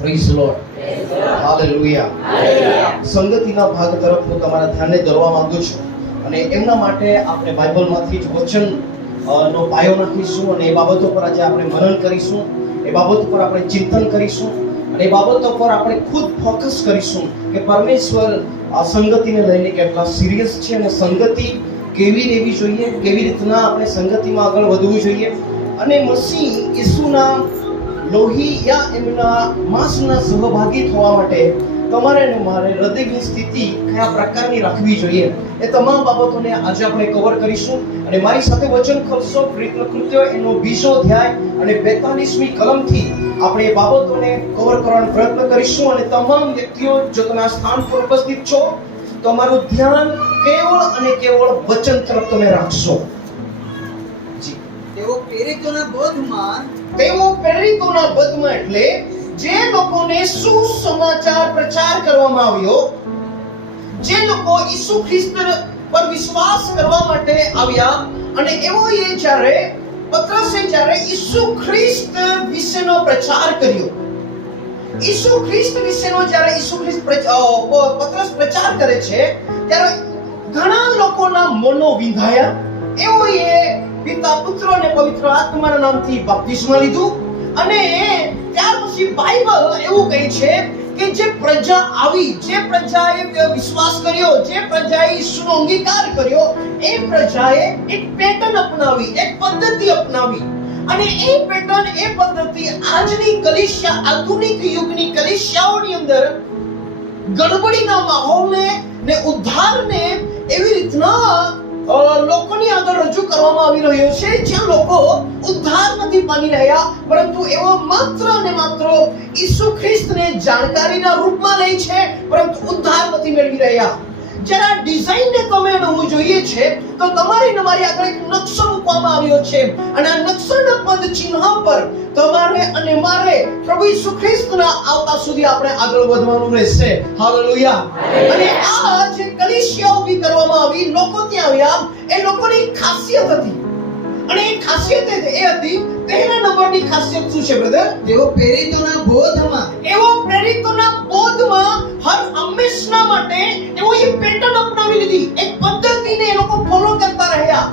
Praise lord, hallelujah. સંગતિના ભાગ તરફ હું તમારા ધ્યાનને દોરવા માંગુ છું અને એમના માટે આપણે બાઇબલમાંથી જ વચન નો પાયો નાખીશું અને એ બાબતો પર આજે આપણે મનન કરીશું, એ બાબતો પર આપણે ચિંતન કરીશું અને એ બાબતો પર આપણે ખુદ ફોકસ કરીશું કે પરમેશ્વર આ સંગતિને લઈને કેટલા સિરિયસ છે અને સંગતિ કેવી રહેવી જોઈએ, કેવી રીતના આપણે સંગતિમાં આગળ વધવું જોઈએ અને મસીહ ઈસુના લોહી યા એમના માંસના સહભાગી થવા માટે તમારે અને મારે હૃદયની સ્થિતિ કયા પ્રકારની રાખવી જોઈએ એ તમામ બાબતોને આજે આપણે કવર કરીશું અને મારી સાથે વચન ખોલશો. પ્રેરિત કૃત્યો એનો 20 અધ્યાય અને 42મી કલમથી આપણે એ બાબતોને કવર કરવાનો પ્રયત્ન કરીશું અને તમામ વ્યક્તિઓ જો તમે આ સ્થાન પર ઉપસ્થિત છો તમારું ધ્યાન કેવળ અને કેવળ વચન તરફ તમે રાખશો. તેઓ પ્રેરિતોના બોધમાં એટલે જે લોકોને સુસમાચાર પ્રચાર કરવામાં આવ્યો, જે લોકો ઈસુ ખ્રિસ્ત પર વિશ્વાસ કરવા માટે આવ્યા અને એવો એ જ્યારે પત્રસે જ્યારે ઈસુ ખ્રિસ્ત વિશેનો પ્રચાર કર્યો, ઈસુ ખ્રિસ્ત વિશેનો જ્યારે ઈસુ ખ્રિસ્ત પત્રસ પ્રચાર કરે છે ત્યારે ઘણા લોકોના મનો વિંધાયા. એવો એ પિતા પુત્ર અને પવિત્ર આત્માના નામથી બાપ્તિસ્મા લીધું અને ત્યાર પછી બાઇબલ એવું કહે છે કે જે પ્રજા આવી, જે પ્રજાએ વિશ્વાસ કર્યો, જે પ્રજાએ ઈસુનો અંગીકાર કર્યો, એ પ્રજાએ એક પેટર્ન અપનાવી, એક પદ્ધતિ અપનાવી અને એ પેટર્ન, એ પદ્ધતિ આજની કલીસિયા, આધુનિક યુગની કલીસિયાઓની અંદર ગડબડીના માહોલને ને ઉદ્ધારને એવી રીતના લોકોની આગળ રજૂ કરવામાં આવી રહ્યો છે જ્યાં લોકો ઉદ્ધાર નથી પામી રહ્યા પરંતુ એવો માત્ર ને માત્ર ઈસુ ખ્રિસ્તને જાણકારીના રૂપમાં લે છે પરંતુ ઉદ્ધાર નથી મેળવી રહ્યા. જ્યારે આ ડિઝાઇનને તમે અનુભવ જોઈએ છે તો તમારી ને મારી આગળ એક નકશો મૂકવામાં આવ્યો છે અને આ નકશાના પદ ચિહ્ન પર તમારે અને મારે પ્રભુ ઈસુ ખ્રિસ્તના આવતા સુધી આપણે આગળ વધવાનું રહેશે. હાલેલુયા. અને આ જે કલીસિયા ઊભી કરવામાં આવી, લોકો ત્યાં આવ્યા, એ લોકોની ખાસિયત હતી અને એ ખાસિયત એ હતી, પહેલા નંબરની ખાસિયત શું છે બ્રધર? તેઓ પ્રેરિતોના બોધમાં, એવો પ્રેરિતોના બોધમાં હર હંમેશા માટે એવો એક પેટર્ન અપનાવી લીધી, એક પદ્ધતિને એ લોકો ફોલો કરતા રહ્યા.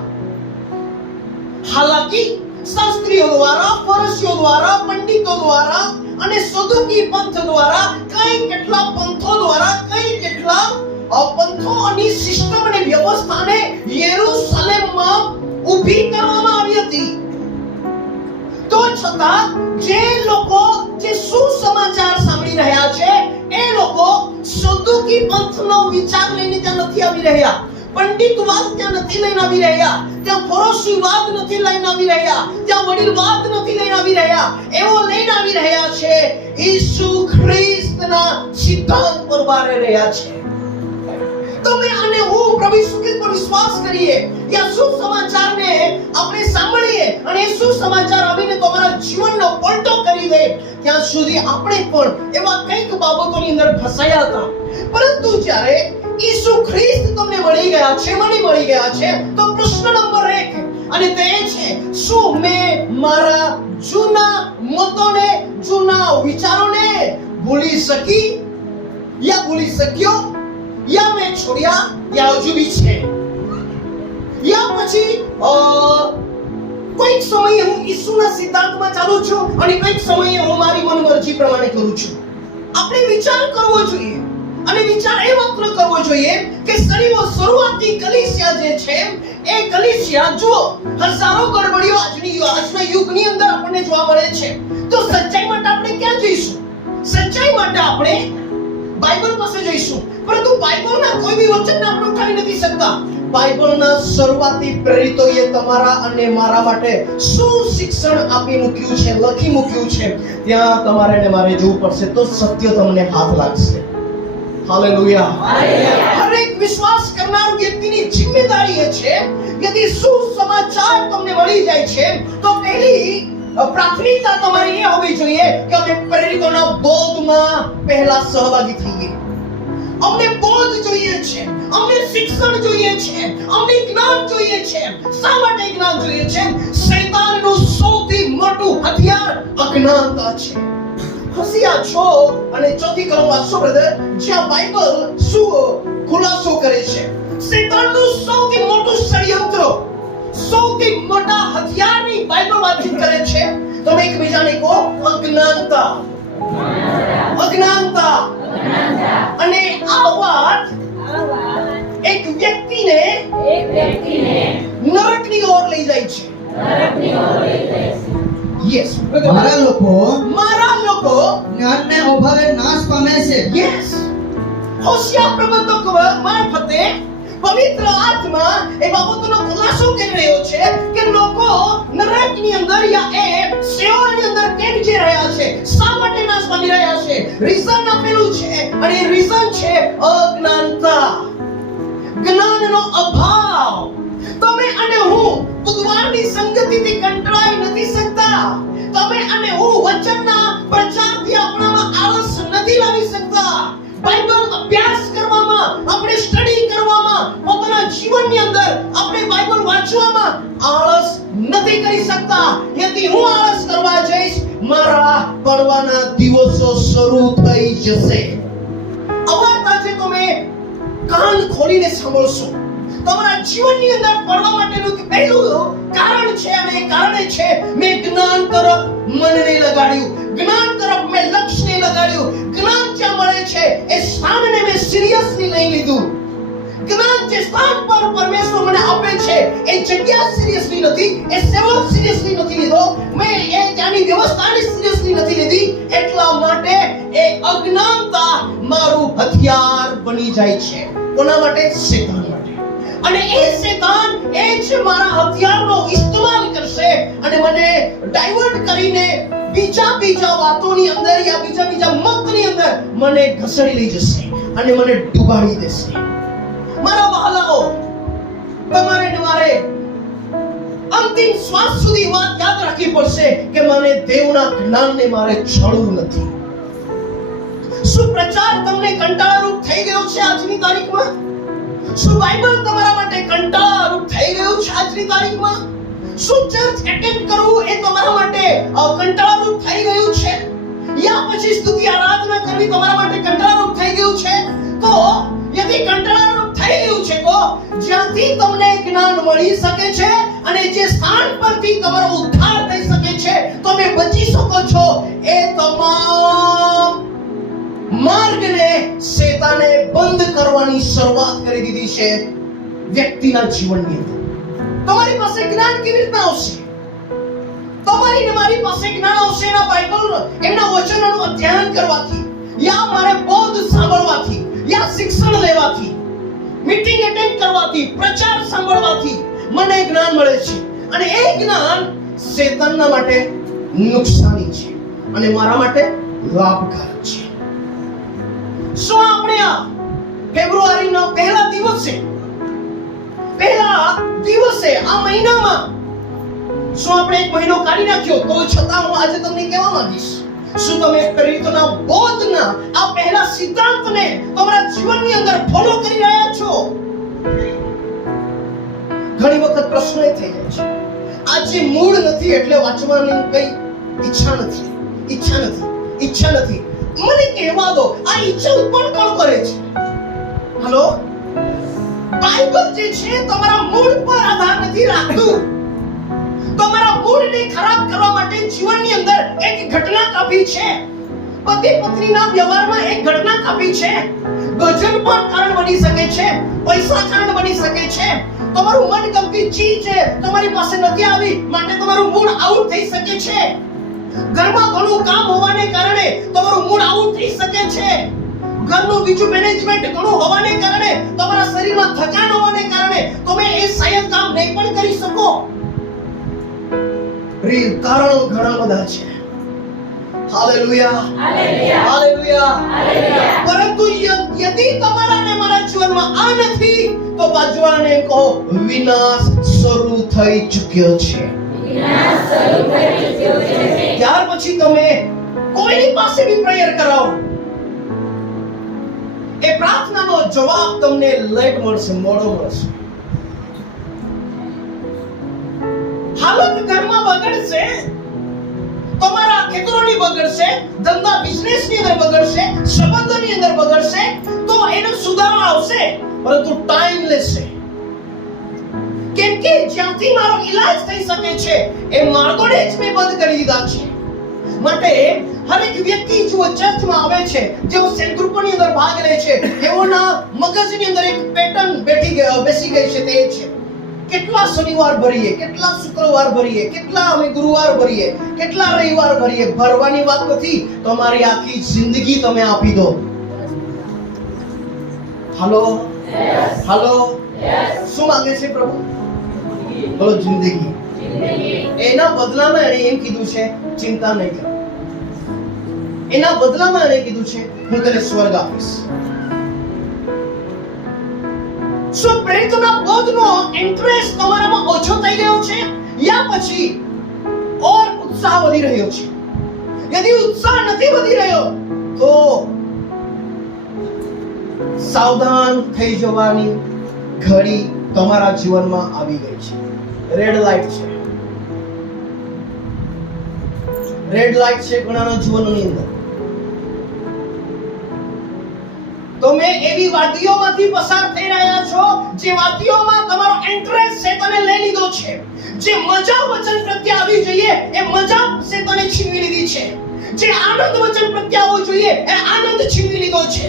હાલાકી શાસ્ત્રીઓ દ્વારા, ફરસીઓ દ્વારા, પંડિતો દ્વારા અને સદુકી પંથ દ્વારા, કઈ કેટલા પંથો દ્વારા, કઈ કેટલા પંથો અને સિસ્ટમ અને વ્યવસ્થાને યરુશલેમમાં ઊભી કરવામાં આવી હતી. તો છતાં જે લોકો જે સુસમાચાર સાંભળી રહ્યા છે એ લોકો સદુકી પંથનો વિચાર લઈને ત્યાં નથી આવી રહ્યા, પંડિતવાદ ત્યાં નથી લઈને આવી રહ્યા, ત્યાં ફરોશીવાદ નથી લઈને આવી રહ્યા, ત્યાં વડીલવાદ નથી લઈને આવી રહ્યા, એવો લઈને આવી રહ્યા છે ઈસુ ખ્રિસ્તના સિદ્ધાંત પર વારે રહ્યા છે. તમે અને હું પ્રભુ ઈસુ ખ્રિસ્ત પર વિશ્વાસ કરીએ, યા સુસમાચારને આપણે સાંભળીએ અને એ સુસમાચાર આવીને તમારા જીવનનો પલટો કરી દે ત્યાં સુધી આપણે પણ એવા કંઈક બાબતોની અંદર ફસાયા હતા. પરંતુ જ્યારે ઈસુ ખ્રિસ્ત તમને મળી ગયા છે, મને મળી ગયા છે, તો પ્રશ્ન નંબર 1 અને તે છે, શું મેં મારા જૂના મતોને, જૂના વિચારોને ભૂલી શકી યા ભૂલી શક્યો, યા મેં છોડ્યા, યા હજુ બી છે, યા પછી કોઈક સમયે હું ઈસુના સિદ્ધાંતમાં ચાલુ છું અને કોઈક સમયે હું મારી મનમરજી પ્રમાણે કરું છું. આપણે વિચાર કરવો જોઈએ અને વિચાર એ માત્ર કરવો જોઈએ કે શરૂઆતી કલીસિયા જે છે એ કલીસિયા જુઓ, હજારો ગડબડીઓ આજના યુગની અંદર આપણને જોવા મળે છે. તો સચ્ચાઈ માટે આપણે ક્યાં જઈશું? સચ્ચાઈ માટે આપણે બાઇબલ પાસે જઈશું, પરંતુ બાઇબલના કોઈ બી વચનને આપણે ઉઠાવી નથી શકતા. બાઇબલના શરૂઆતી પ્રેરિતોએ તમારા અને મારા માટે શું શિક્ષણ આપી મૂક્યું છે, લખી મૂક્યું છે, ત્યાં તમારે અને મારે જોવું પડશે તો સત્ય તમને હાથ લાગશે. હાલેલુયા. હરેક વિશ્વાસ કરનાર વ્યક્તિની જિમ્મેદારી એ છે કે સુસમાચાર તમને મળી જાય છે તો પહેલી પ્રાથમિકતા તમારી એ હોવી જોઈએ કે અમે પ્રેરિતોના બોધમાં પહેલા સહભાગી થઈએ. અમને બોધ જોઈએ છે, અમને શિક્ષણ જોઈએ છે, અમને જ્ઞાન જોઈએ છે. શા માટે જ્ઞાન જોઈએ છે? શૈતાનનું સૌથી મોટું હથિયાર અજ્ઞાનતા છે. હોશિયાર 6 અને 4 કલમ વાંચો બ્રધર, જ્યાં બાઇબલ શું ખુલાસો કરે છે. શેતાનનું સૌથી મોટું ષડયંત્ર, સૌથી મોટા હથિયારની બાઇબલ વાતચીત કરે છે. તમે એકબીજાને કહો અજ્ઞાનતા. અજ્ઞાનતા. અને આ વાત એક વ્યક્તિને નરકની ઓર લઈ જાય છે. યસ, મારા લોકો જ્ઞાનને અભાવે નાશ પામે છે. યસ, હોશિયાર પ્રબંધક મારફતે પવિત્ર આત્મા એ બાબતનો ખુલાસો કરી રહ્યો છે કે લોકો નરકની અંદર યા એ શેઓલની અંદર કેમ જઈ રહ્યા છે, શા માટે નાશ પામી રહ્યા છે. રીઝન આપેલું છે અને એ રીઝન છે અજ્ઞાનતા, જ્ઞાનનો અભાવ. તમે અને હું ભગવાનની સંગતિથી કંટાળી નથી શકતા. તમે અને હું વચનના પ્રચારથી આપણામાં આળસ નથી લાવી શકતા. બાઇબલ અભ્યાસ કરવામાં, આપણે સ્ટડી કરવામાં, પોતાના જીવનની અંદર આપણે બાઇબલ વાંચવામાં આળસ નથી કરી શકતા. યદી હું આળસ કરવા જઈશ, મારા પડવાના દિવસો શરૂ થઈ જશે. અવાજ આજે તમે કાન ખોલીને સાંભળશો. તમારા જીવનની અંદર પડવા માટેનું પહેલું કારણ છે અને એ કારણે છે મેં જ્ઞાન તરફ મનને લગાડ્યું, જ્ઞાન તરફ મેં લક્ષ્યને લગાડ્યું. જ્ઞાન જ્યાં મળે છે એ સ્થાનને મેં સિરિયસલી લઈ લીધું. જ્ઞાન જે સ્થાન પર પરમેશ્વર મને આપે છે એ જગ્યા સિરિયસલી નથી, એ સેવક સિરિયસલી નથી લીધો, મેં એ ત્યાંની વ્યવસ્થાને સિરિયસલી નથી લીધી. એટલા માટે એ અજ્ઞાનતા મારું હથિયાર બની જાય છે. કોના માટે? શેતાન માટે. અને એ શેતાન એ જ મારા હથિયારનો ઇસ્તેમાલ કરશે અને મને ડાયવર્ટ કરીને બીજા વાતોની અંદર યા બીજા મતની અંદર મને ઘસડી લઈ જશે અને મને ડૂબાડી દેશે. મારા વહાલાઓ, તમારે ને મારે અંતિમ શ્વાસ સુધી વાત યાદ રાખવી પડશે કે મને દેવના જ્ઞાનને મારે છોડવું નથી. શું પ્રચાર તમને કંટાળારૂપ થઈ ગયો છે આજની તારીખમાં? શું બાઇબલ તમારા માટે કંટાળારૂપ થઈ ગયું છે આજની તારીખમાં? શું ચર્ચ એટેન્ડ કરવું એ તમારા માટે કંટાળારૂપ થઈ ગયું છે? યા પછી સ્તુતિ આરાધના કરવી તમારા માટે કંટાળારૂપ થઈ ગયું છે? તો યદી કંટાળારૂપ થઈ ગયું છે તો જ્યાંથી તમને જ્ઞાન મળી શકે છે અને જે સ્થાન પરથી તમારો ઉદ્ધાર થઈ શકે છે, તમે બચી શકો છો, એ તમામ માર્ગને શેતાને બંધ કરવાની શરૂઆત કરી દીધી છે વ્યક્તિના જીવનની અંદર. તમારી પાસે જ્ઞાન કેવી રીતના આવશે? તમારી ને મારી પાસે જ્ઞાન આવશે એના બાઇબલ, એમના વચનોનું અધ્યયન કરવાથી, યા મારે બોધ સાંભળવાથી, યા શિક્ષણ લેવાથી, મીટિંગ એટેન્ડ કરવાથી, પ્રચાર સાંભળવાથી મને જ્ઞાન મળે છે. અને એ જ્ઞાન શેતાનના માટે નુકસાની છે અને મારા માટે લાભકારક છે. શું આપણે આ ફેબ્રુઆરીના પહેલા દિવસે આ મહિનામાં શું આપણે એક મહિનો કાઢી નાખ્યો? તો છતાં હું આજે તમને કહેવા માંગીશ, શું તમે પ્રેરિતોના બોધના આ પહેલા સિદ્ધાંતને તમારા જીવનની અંદર ફોલો કરી રહ્યા છો? ઘણી વખત પ્રશ્ન એ થઈ જાય છે, આજે મૂડ નથી એટલે વાંચવાની કઈ ઈચ્છા નથી. મને કહેવા દો, આ ઈચ્છા ઉત્પન્ન કોણ કરે છે? હેલો, બાઇબલ જે છે તમારા મૂડ પર આધાર નથી રાખતું. તમારા મૂડને ખરાબ કરવા માટે જીવનની અંદર એક ઘટના કાપી છે. પતિ પત્નીના વ્યવહારમાં એક ઘટના કાપી છે. ગજન પણ કારણ બની શકે છે, પૈસા કારણ બની શકે છે. તમારું મનગમતી ચીજ છે તમારી પાસે નથી આવી માટે તમારું મૂડ આઉટ થઈ શકે છે. ઘરમાં ઘણું કામ હોવાને કારણે તમારું મૂડ આઉટ થઈ શકે છે. ઘરનું બીજું મેનેજમેન્ટ ઘણું હોવાને કારણે, તમારા શરીરમાં થકાન હોવાને કારણે તમે એ શાયદ કામ નહીં પણ કરી શકો. કારણો ઘણા બધા છે. હાલેલુયા. પરંતુ યદી તમારા અને મારા જીવનમાં આ નથી તો બાજુવાળાને કહો વિનાશ શરૂ થઈ ચૂક્યો છે. ત્યાર પછી તમે કોઈની પાસે બી પ્રેયર કરાવો, એ પ્રાર્થનાનો જવાબ તમને લેટ મળશે, મોડો મળશે. હાલત ઘરમાં બગડશે, તમારા ખેતરોની બગડશે, ધંધા બિઝનેસની અંદર બગડશે, સંબંધોની અંદર બગડશે, તો એનો સુધારો આવશે, પરંતુ ટાઈમ લેશે. કેમ કે જ્યાંથી મારો ઈલાજ થઈ શકે છે એ માર્ગોને જ મેં બંધ કરી દીધા છે. માટે હરેક વ્યક્તિ જો ચર્ચમાં આવે છે, જેઓ સેન્ટ્રુપની અંદર ભાગ લે છે, એઓના મગજની અંદર એક પેટર્ન બેસી ગઈ છે. તે છે કેટલા શનિવાર ભરીએ, કેટલા શુક્રવાર ભરીએ, કેટલા અમે ગુરુવાર ભરીએ, કેટલા રવિવાર ભરીએ. ભરવાની વાત નથી, તમારી આખી જિંદગી તમે આપી દો. હાલો હાલો, શું માંગે છે પ્રભુ? બોલો, જિંદગી. એના બદલામાં એણે એમ કીધું છે, ચિંતા નહીં કર. એના બદલામાં એણે કીધું છે, હું તને સ્વર્ગ આપીશ. શું પ્રેરિતોના બોધનો ઇન્ટરેસ્ટ તમારામાં ઓછો થઈ ગયો છે, યા પછી ઓર ઉત્સાહ વધી રહ્યો છે? યદિ ઉત્સાહ નથી વધી રહ્યો તો સાવધાન થઈ જવાની ઘડી તમારા જીવનમાં આવી ગઈ છે. રેડ લાઈટ છે, રેડ લાઈટ છે ઘણાના જીવનની અંદર. તમે એવી વાદીઓમાંથી પસાર થઈ રહ્યા છો જે વાદીઓમાં તમારો ઇન્ટરેસ્ટ છે તને લઈ લીધો છે. જે મજા વચન પ્રત્યે આવી જોઈએ એ મજા છે તને છીનવી લીધી છે. જે આનંદ વચન પ્રત્યે આવવો જોઈએ એ આનંદ છીનવી લીધો છે.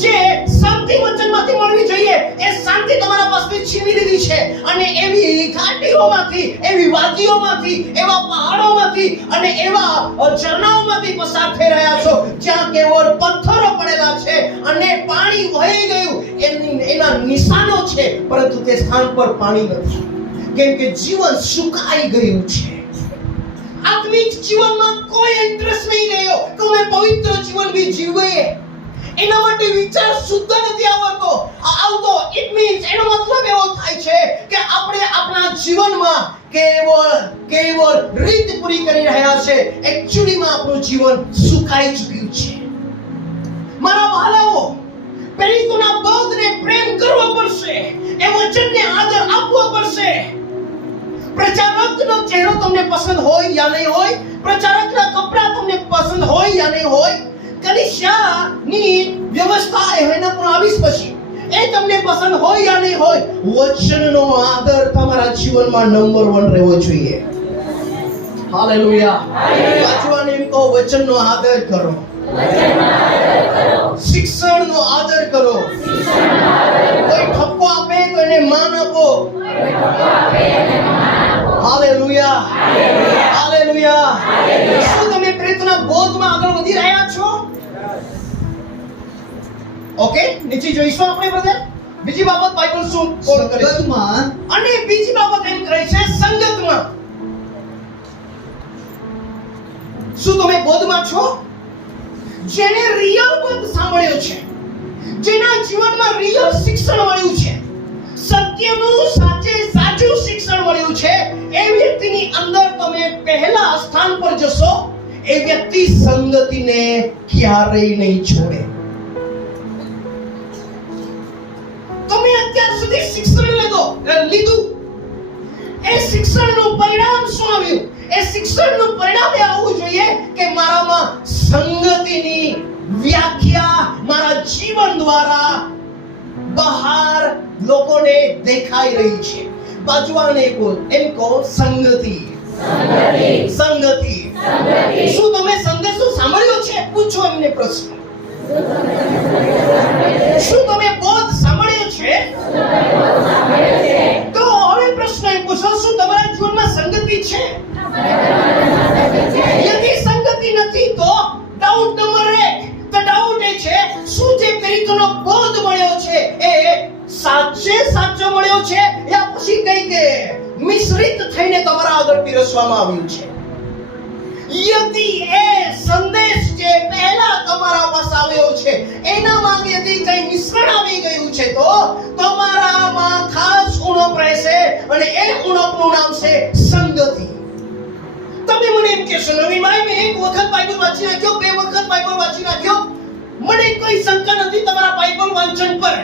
જે શાંતિ વચનમાંથી મળવી જોઈએ એ શાંતિ તમારા પાસેથી છીનવી લીધી છે. અને એવી ઘાટીઓમાંથી, એવી વાદીઓમાંથી, એવા પહાડોમાંથી અને એવા ઝરણાઓમાંથી પસાર થઈ રહ્યા છો જ્યાં કેવળ પથ્થરો પડેલા છે અને પાણી વહી ગયું એના નિશાનો છે, પરંતુ તે સ્થાન પર પાણી નથી. કેમ કે જીવન સુકાઈ ગયું છે. આત્મિક જીવનમાં કોઈ ઇન્ટરેસ્ટ નહીં રહ્યો તો અમે પવિત્ર જીવન બી જીવીએ. એના માટે વિચાર શુદ્ધ નથી આવતો. ઇટ મીન્સ એનો મતલબ એવો થાય છે કે આપણે આપણા જીવનમાં કેવળ રીત પૂરી કરી રહ્યા છે. એક્ચ્યુઅલીમાં આપણું જીવન સુકાઈ ચૂક્યું છે. મારા વાલાઓ, પ્રેરિતોના બોધને પ્રેમ કરવો પડશે, એ વચનને આદર આપવો પડશે. પ્રચારકનો ચહેરો તમને પસંદ હોય યા નહીં હોય, પ્રચારકના કપડા તમને પસંદ હોય યા નહીં હોય, કલીસિયાની વ્યવસ્થા એના પર આવીશ પછી એ તમને પસંદ હોય યા નહીં હોય, વચનનો આદર તમારા જીવનમાં નંબર 1 રહેવો જોઈએ. હાલેલુયા. વાંચવાને એમ કહો, વચનનો આદર કરો, શિક્ષણનો આદર કરો. કોઈ ઠપકો આપે તો એને માન આપો. Hallelujah, hallelujah. શું તમે પ્રેરિતોના બોધમાં આગળ વધી રહ્યા છો? ઓકે, નીચે જોઈશું આપણે બ્રધર. બીજી બાબત બાઇબલ શું કોલ કરે છે? સંગતમાં. અને બીજી બાબત એમ કહે છે સંગતમાં. શું તમે બોધમાં છો? જેને રિયલ બોધ સાંભળ્યો છે, જેના જીવનમાં રિયલ શિક્ષણ મળ્યું છે, સત્યનું સાચું શિક્ષણ મળ્યું છે, એ વ્યક્તિની અંદર તમે પહેલા સ્થાન પર જશો. એ વ્યક્તિ સંગતિને ક્યારેય નહીં છોડે. તમે અત્યાર સુધી શિક્ષણ લીધું, એ શિક્ષણનું પરિણામ શું આવ્યું? એ શિક્ષણનું પરિણામ એ આવવું જોઈએ કે મારામાં સંગતિની વ્યાખ્યા મારા જીવન દ્વારા બહાર લોકોને દેખાઈ રહી છે. બાજુવાને એમ કહો, સંગતિ. સંગતિ. શું તમે સંદેશો સાંભળ્યો છે? પૂછો એમને પ્રશ્ન. શું તમે બોધ સાંભળ્યો છે? તો હવે પ્રશ્ન એમ પૂછો, શું તમારા જીવનમાં સંગતિ છે? યદિ સંગતિ નથી તો ડાઉટ નંબર 1. તો ડાઉટ એ છે, શું જે પ્રેરિતોનો બોધ મળ્યો છે એ સાચો મળ્યો છે યા પછી કંઈક મિશ્રિત થઈને તમારા આગળ પીરસવામાં આવ્યું છે? યદિ એ સંદેશ જે પહેલા તમારા પાસે આવ્યો છે એનામાં યદિ કંઈ મિશ્રણ આવી ગયું છે તો તમારામાં ખાસ ઉણપ રહેશે, અને એ ઉણપનું નામ છે સંગતિ. તમે મને એમ કહેશો, નવીનભાઈ મેં એક વખત બાઇબલ વાંચી નાખ્યો, 2 વખત બાઇબલ વાંચી નાખ્યો, મને કોઈ શંકા નથી તમારા બાઇબલ વાંચન પર,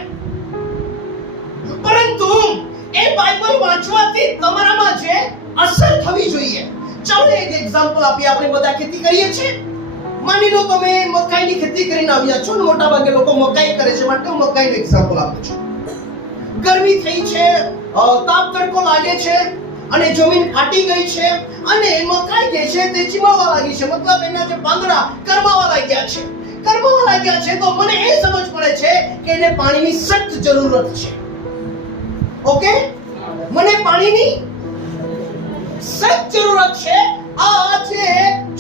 પરંતુ એ બાઇબલ વાંચવાથી તમારામાં જે અસર થવી જોઈએ, ચાલો એક એક્ઝામ્પલ આપીએ. આપણે બધા ખેતી કરીએ છીએ. માની લો તમે મકાઈની ખેતી કરીને આવ્યા છો ને મોટા ભાગે લોકો મકાઈ કરે છે માટે હું મકાઈનું એક્ઝામ્પલ આપું છું. ગરમી થઈ છે, તાપ તડકો લાગે છે અને જમીન ફાટી ગઈ છે અને મકાઈ જે છે તે ચીમાવા લાગી છે, મતલબ એના જે પાંદડા કરમાવા લાગ્યા છે. કરમાવા લાગ્યા છે તો મને એ સમજ પડે છે કે એને પાણીની સખ્ત જરૂરત છે. ઓકે, મને પાણીની સખ્ત જરૂરત છે. આ જે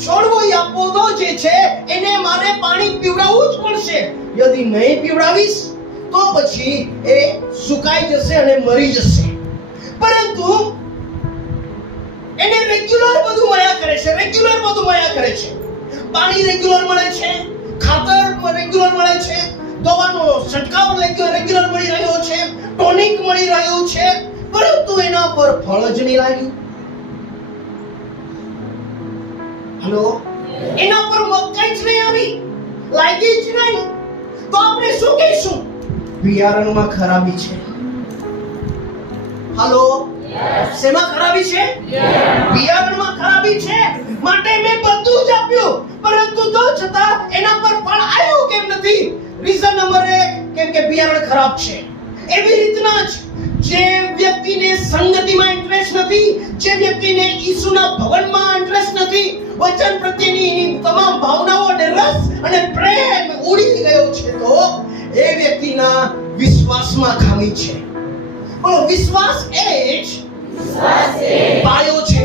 છોડવો યા પૌધો જે છે એને મારે પાણી પીવડાવવું જ પડશે. યદિ નહીં પીવડાવીશ તો પછી એ સુકાઈ જશે અને મરી જશે. પરંતુ એને રેગ્યુલર બધું મળ્યા કરે છે, રેગ્યુલર બધું મળ્યા કરે છે. પાણી રેગ્યુલર મળે છે, ખાતર રેગ્યુલર મળે છે, દવાનો છંટકાવ રેગ્યુલર મળી રહ્યો છે, ટોનિક મળી રહ્યું છે, પરંતુ એના પર ફળ જ નહીં લાગ્યું. હેલો, એના પર મકાઈ જ નહીં આવી, લાગી જ નહીં. તો આપણે શું કહીશું? બિયારણમાં ખરાબી છે. હેલો, શેમાં ખરાબી છે? બિયારણમાં ખરાબી છે. માટે મેં બધું જ આપ્યું, પરંતુ તો છતાં એના પર ફળ આવ્યું કેમ નથી? રીઝન નંબર 1, કેમ કે બિયારણ ખરાબ છે. એવી રીતના જ જે વ્યક્તિને સંગતિમાં ઇન્ટરેસ્ટ નથી, જે વ્યક્તિને ઈસુના ભવનમાં ઇન્ટરેસ્ટ નથી, વચન પ્રત્યેની એની તમામ ભાવનાઓ અને રસ અને પ્રેમ ઉડી ગયો છે, તો એ વ્યક્તિના વિશ્વાસમાં ખામી છે. પણ વિશ્વાસ એ જ પાયો છે.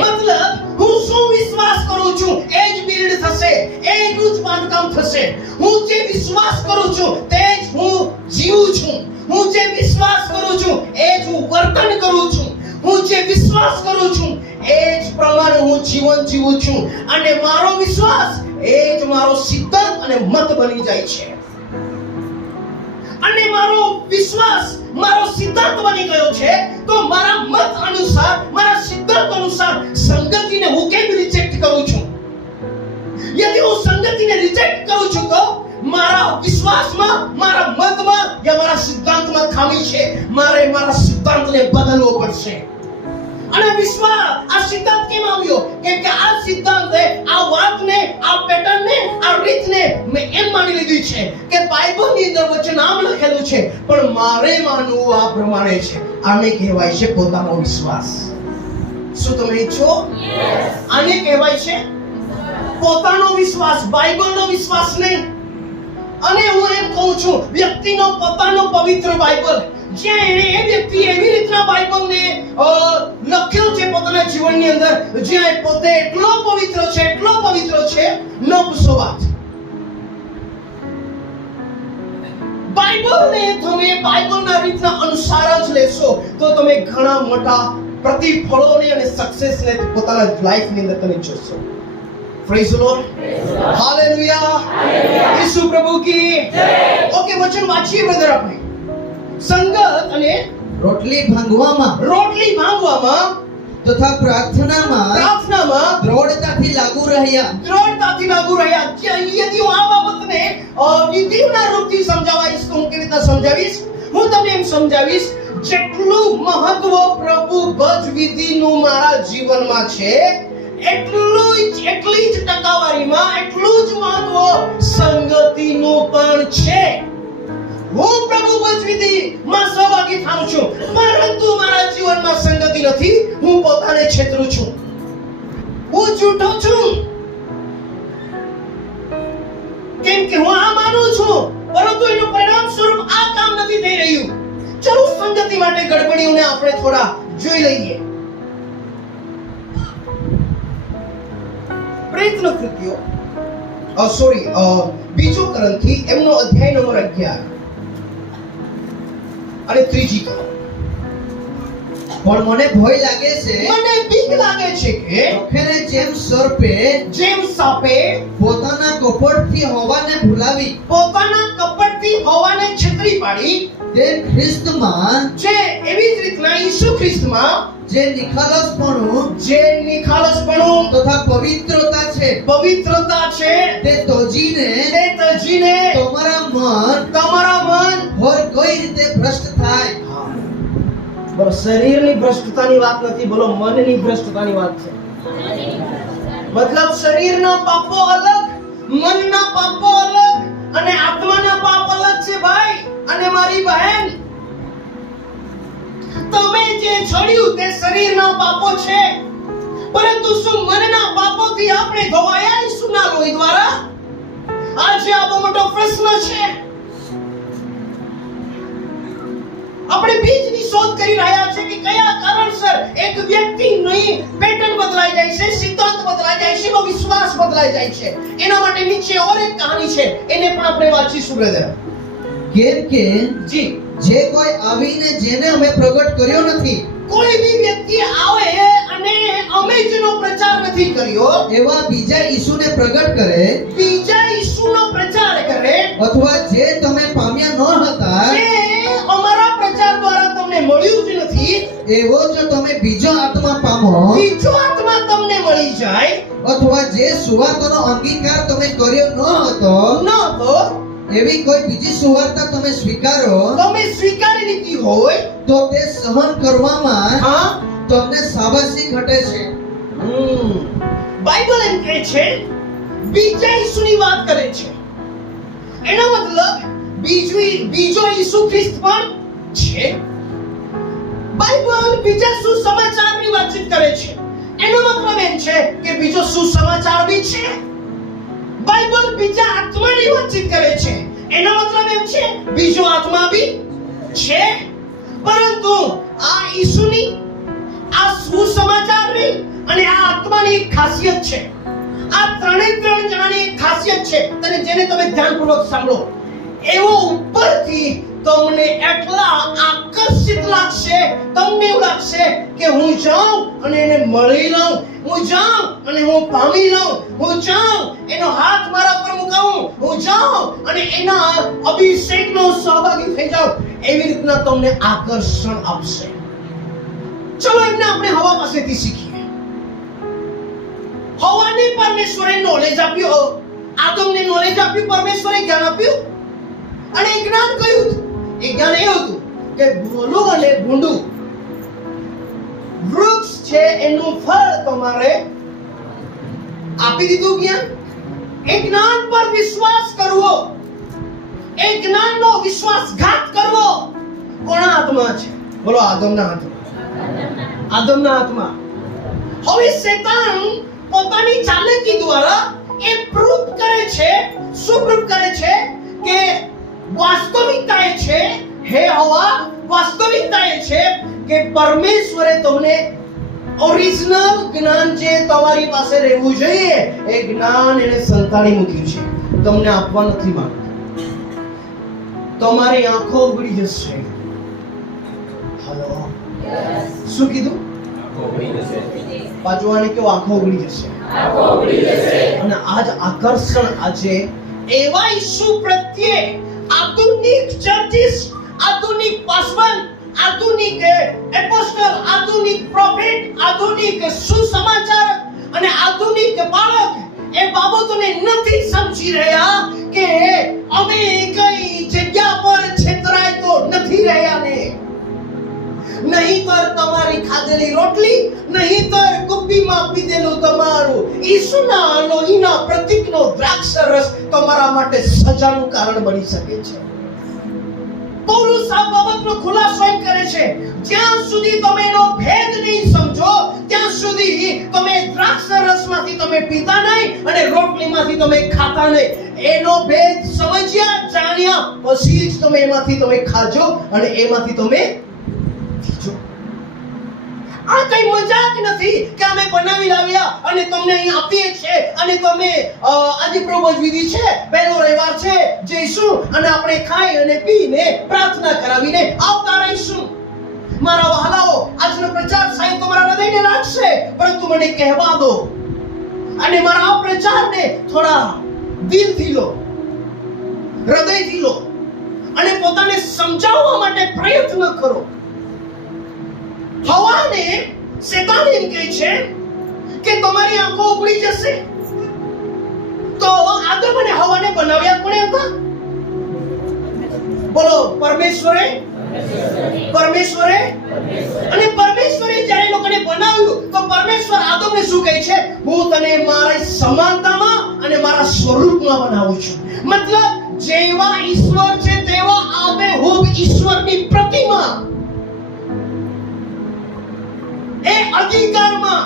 મતલબ હું શું વિશ્વાસ કરું છું એ જ બિલ્ડ થશે, એ જ બાંધકામ થશે. હું જે વિશ્વાસ કરું છું તે જ હું જીવું છું. હું જે વિશ્વાસ કરું છું એ જ હું વર્તન કરું છું. હું જે વિશ્વાસ કરું છું એ જ પ્રમાણે હું જીવન જીવું છું. અને મારો વિશ્વાસ એ જ મારો સિદ્ધાંત અને મત બની જાય છે. અને મારો વિશ્વાસ મારો સિદ્ધાંત બની ગયો છે તો મારા મત અનુસાર, મારા સિદ્ધાંત અનુસાર સંગતિને હું કેમ રિજેક્ટ કરું છું? યદિ હું સંગતિને રિજેક્ટ કરું છું તો મારા વિશ્વાસમાં, મારા મતમાં યા મારા સિદ્ધાંતમાં ખામી છે. મારે મારા સિદ્ધાંતને બદલવો પડશે. અને વિશ્વાસ, આ સિદ્ધાંત કેમ આવ્યો? કેમ કે આ સિદ્ધાંતે, આ વાતને, આ પેટર્નને, આ રીતને મેં એમ માની લીધી છે કે બાઇબલની અંદર વચન આમ લખેલું છે, પણ મારે માનવું આ પ્રમાણે છે. આને કહેવાય છે પોતાનો વિશ્વાસ. શું તમે ઈચ્છો? આને કહેવાય છે પોતાનો વિશ્વાસ, બાઇબલનો વિશ્વાસ નહીં. અને હું એમ કહું છું, વ્યક્તિનો પોતાનો પવિત્ર બાઇબલ, જ્યાં એને એ વ્યક્તિ એવી રીતના બાઇબલને લખ્યો છે પોતાના જીવનની અંદર, જ્યાં એ પોતે એટલો પવિત્ર છે, ન પૂછો વાત. બાઇબલને તમે બાઇબલના રીતના અનુસાર જ લેશો તો તમે ઘણા મોટા પ્રતિફળોને અને સક્સેસને પોતાના લાઈફની અંદર તમે જોશો. પ્રેઝ ધ લોર્ડ, હાલેલુયા, ઈસુ પ્રભુ કી જય. ઓકે, વચન વાંચીએ બ્રધર આપણે. સંગત અને રોટલી ભાંગવામાં તથા પ્રાર્થનામાં દ્રઢતાથી લાગુ રહ્યા. યદિ હું આ બાબતને વિધિના રૂપથી સમજાવીશ તો હું કેવી રીતે સમજાવીશ? હું તમને એમ સમજાવીશ, જેટલું મહત્વ પ્રભુ ભજ વિધિનું મારા જીવનમાં છે, એટલી જ ટકાવારીમાં એટલું જ મહત્વ સંગતિનું પણ છે. હું પ્રભુ ભજ વિધિમાં સહભાગી થાઉં છું, પરંતુ મારા જીવનમાં સંગતિ નથી. હું પોતાને છેતરું છું, હું જૂઠો છું. કેમ કે હું આ માનું છું, પરંતુ એનું પરિણામ સ્વરૂપ આ કામ નથી થઈ રહ્યું. ચલો સંગતિ માટે ગડબડીઓને આપણે થોડા જોઈ લઈએ. પ્રયત્ન કૃત્યો, બીજો કરંથી એમનો અધ્યાય નંબર 11 અને 3જી કલમ. પણ મને ભય લાગે છે, મને બીક લાગે છે કે વખેરે જેમ સાપે પોતાના કપટથી હવાને છેતરી પાડી, તે ખ્રિસ્તમાં જે એવી જ રીતના ઈસુ ખ્રિસ્તમાં જે નિખાલસપણું તથા પવિત્રતા છે તે તજીને તમારા મન હોય કઈ રીતે ભ્રષ્ટ થાય. બોલો, શરીરની ભ્રષ્ટતાની વાત નથી, બોલો મનની ભ્રષ્ટતાની વાત છે. મતલબ શરીરના પાપો અલગ, મનના પાપો અલગ અને આત્માના પાપ અલગ છે ભાઈ અને મારી બહેન. તમે જે છોડ્યું તે શરીરના પાપો છે, પરંતુ શું મનના પાપોથી આપણે ધોવાયા ઈસુના લોહી દ્વારા? આજે આ બહુ મોટો પ્રશ્ન છે. આપણે બીજની શોધ કરી રહ્યા છે કે કયા કારણસર એક વ્યક્તિની પેટર્ન બદલાઈ જાય છે, સિદ્ધાંત બદલાઈ જાય છે, એનો વિશ્વાસ બદલાઈ જાય છે. એના માટે નીચે ઓર એક કહાની છે, એને પણ આપણે વાંચીશું બ્રધર. કેમ કે જી, જે કોઈ આવીને જેને અમે પ્રગટ કર્યો નથી કોઈ બી વ્યક્તિ આવે અને અમે જેનો પ્રચાર નથી કર્યો, એવા બીજા ઈસુને પ્રગટ કરે, બીજા ઈસુનો પ્રચાર કરે, અથવા જે તમે પામ્યા ન હતા જે અમારા પ્રચાર દ્વારા તમને મળ્યું જ નથી, એવો જો તમે બીજો આત્મા પામો, બીજો આત્મા તમને મળી જાય, અથવા જે સુવાર્તાનો અંગીકાર તમે કર્યો ન હતો ન તો એવી કોઈ બીજી સુવાર્તા તમે સ્વીકારો, તમે સ્વીકારી લીધી હોય, તો તે સહન કરવામાં હા, તમને શાબાશી ઘટે છે. બાઇબલ એમ કહે છે બીજા ઈસુની વાત કરે છે. એનો મતલબ બીજો ઈસુ ખ્રિસ્ત પણ છે. બાઇબલ બીજા સુસમાચારની વાતચીત કરે છે. એનો મતલબ એમ છે કે બીજો સુસમાચાર બી છે. બાઇબલ બીજા આત્માની વાતચીત કરે છે. એનો મતલબ એમ છે બીજો આત્મા બી છે. પરંતુ આ ઈસુની, આ સુસમાચારની અને આ આત્માની એક ખાસિયત છે. આ ત્રણે ત્રણ જણાની એક ખાસિયત છે, અને જેને તમે ધ્યાનપૂર્વક સાંભળો. એવો ઉપરથી તમને એટલા આકર્ષિત લાગશે, તમને એવું લાગશે કે હું જાઉં અને એને મળી લઉં, હું જાઉં અને હું પામી લઉં, હું જાઉં એનો હાથ મારા પર મુકાવું, હું જાઉં અને એના અભિષેકનો સહભાગી થઈ જાઉં. એવી રીતના તમને આકર્ષણ આપશે. ચલો એમને આપણે હવા પાસેથી શીખીએ. હવાને પરમેશ્વરે નોલેજ આપ્યું, આદમને નોલેજ આપ્યું, પરમેશ્વરે જ્ઞાન આપ્યું, અને એ જ્ઞાન કયું હતું? એ જ્ઞાન એવું હતું કે ભોલું અને ભૂંડું વૃક્ષ છે એનું ફળ તમારે આપી દીધું જ્ઞાન. એ જ્ઞાન પર વિશ્વાસ કરવો, એ જ્ઞાનનો વિશ્વાસઘાત કરવો કોના હાથમાં છે? બોલો, આદમના હાથમાં. આદમના હાથમાં. હવે શેતાન પોતાની ચાલાકી દ્વારા એ પ્રૂફ કરે છે. શું પ્રૂફ કરે છે? કે વાસ્તવિકતા એ છે, હે હવા, વાસ્તવિકતા એ છે કે પરમેશ્વરે તમને ઓરિજિનલ જ્ઞાન જે તમારી પાસે રહેવું જોઈએ એ જ્ઞાન એને સંતાડી મૂક્યું છે, તમને આપવા નથી માંગતા. તમારી આંખો ઉઘડી જશે. હેલો, શું કીધું? બાજુવાને કેવો? આંખો ઉઘડી જશે. અને આજ આકર્ષણ આજે એવા ઈસુ પ્રત્યે આધુનિક ચર્ચિસ, આધુનિક પાસવાન, આધુનિક એપોસ્ટલ, આધુનિક પ્રોફેટ, આધુનિક સુસમાચાર અને આધુનિક બાળક એ બાબતોને નથી સમજી રહ્યા કે અમે કઈ જગ્યા પર છેતરાય તો નથી રહ્યા ને. નહીંતર તમારી ખાધેલી રોટલી, નહીંતર કુપ્પીમાં પીધેલું તમારું ઈસુના લોહીના પ્રતીકનો દ્રાક્ષ રસ તમારા માટે સજાનું કારણ બની શકે છે. પૌલુસ આ બાબતનો ખુલાસો એમ કરે છે, જ્યાં સુધી તમે એનો ભેદ નહીં સમજો ત્યાં સુધી તમે દ્રાક્ષ રસમાંથી તમે પીતા નહીં અને રોટલીમાંથી તમે ખાતા નહીં. એનો ભેદ સમજ્યા, જાણ્યા પછી જ તમે એમાંથી તમે ખાજો અને એમાંથી તમે પીજો. આ કઈ મજાક નથી કે અમે બનાવી લાવ્યા અને તમને અહીં આપીએ છીએ અને તમે આજે પ્રભુજ વિધિ છે, પહેલો રવિવાર છે, જઈશું અને આપણે ખાઈ અને પીને પ્રાર્થના કરાવીને આવતા રહીશું. મારા વહાલાઓ, આજનો પ્રચાર સાહેબ તમારા હૃદયને લાગશે, પરંતુ મને કહેવા દો અને મારા આ પ્રચારને થોડા દિલથી લો, હૃદયથી લો અને પોતાને સમજાવવા માટે પ્રયત્ન કરો. હવાને શેતાન એમ કહે છે કે તમારી આંખો ઉઘડી જશે. તો આદમ અને હવાને બનાવ્યા કોણે હતા? બોલો, પરમેશ્વરે. પરમેશ્વરે. અને પરમેશ્વરે જ્યારે લોકોને બનાવ્યું તો પરમેશ્વર આદમને શું કહે છે? હું તને મારી સમાનતામાં અને મારા સ્વરૂપમાં બનાવું છું. મતલબ જેવા ઈશ્વર છે તેવા આબેહૂબ ઈશ્વરની પ્રતિમા, એ અધિકારમાં,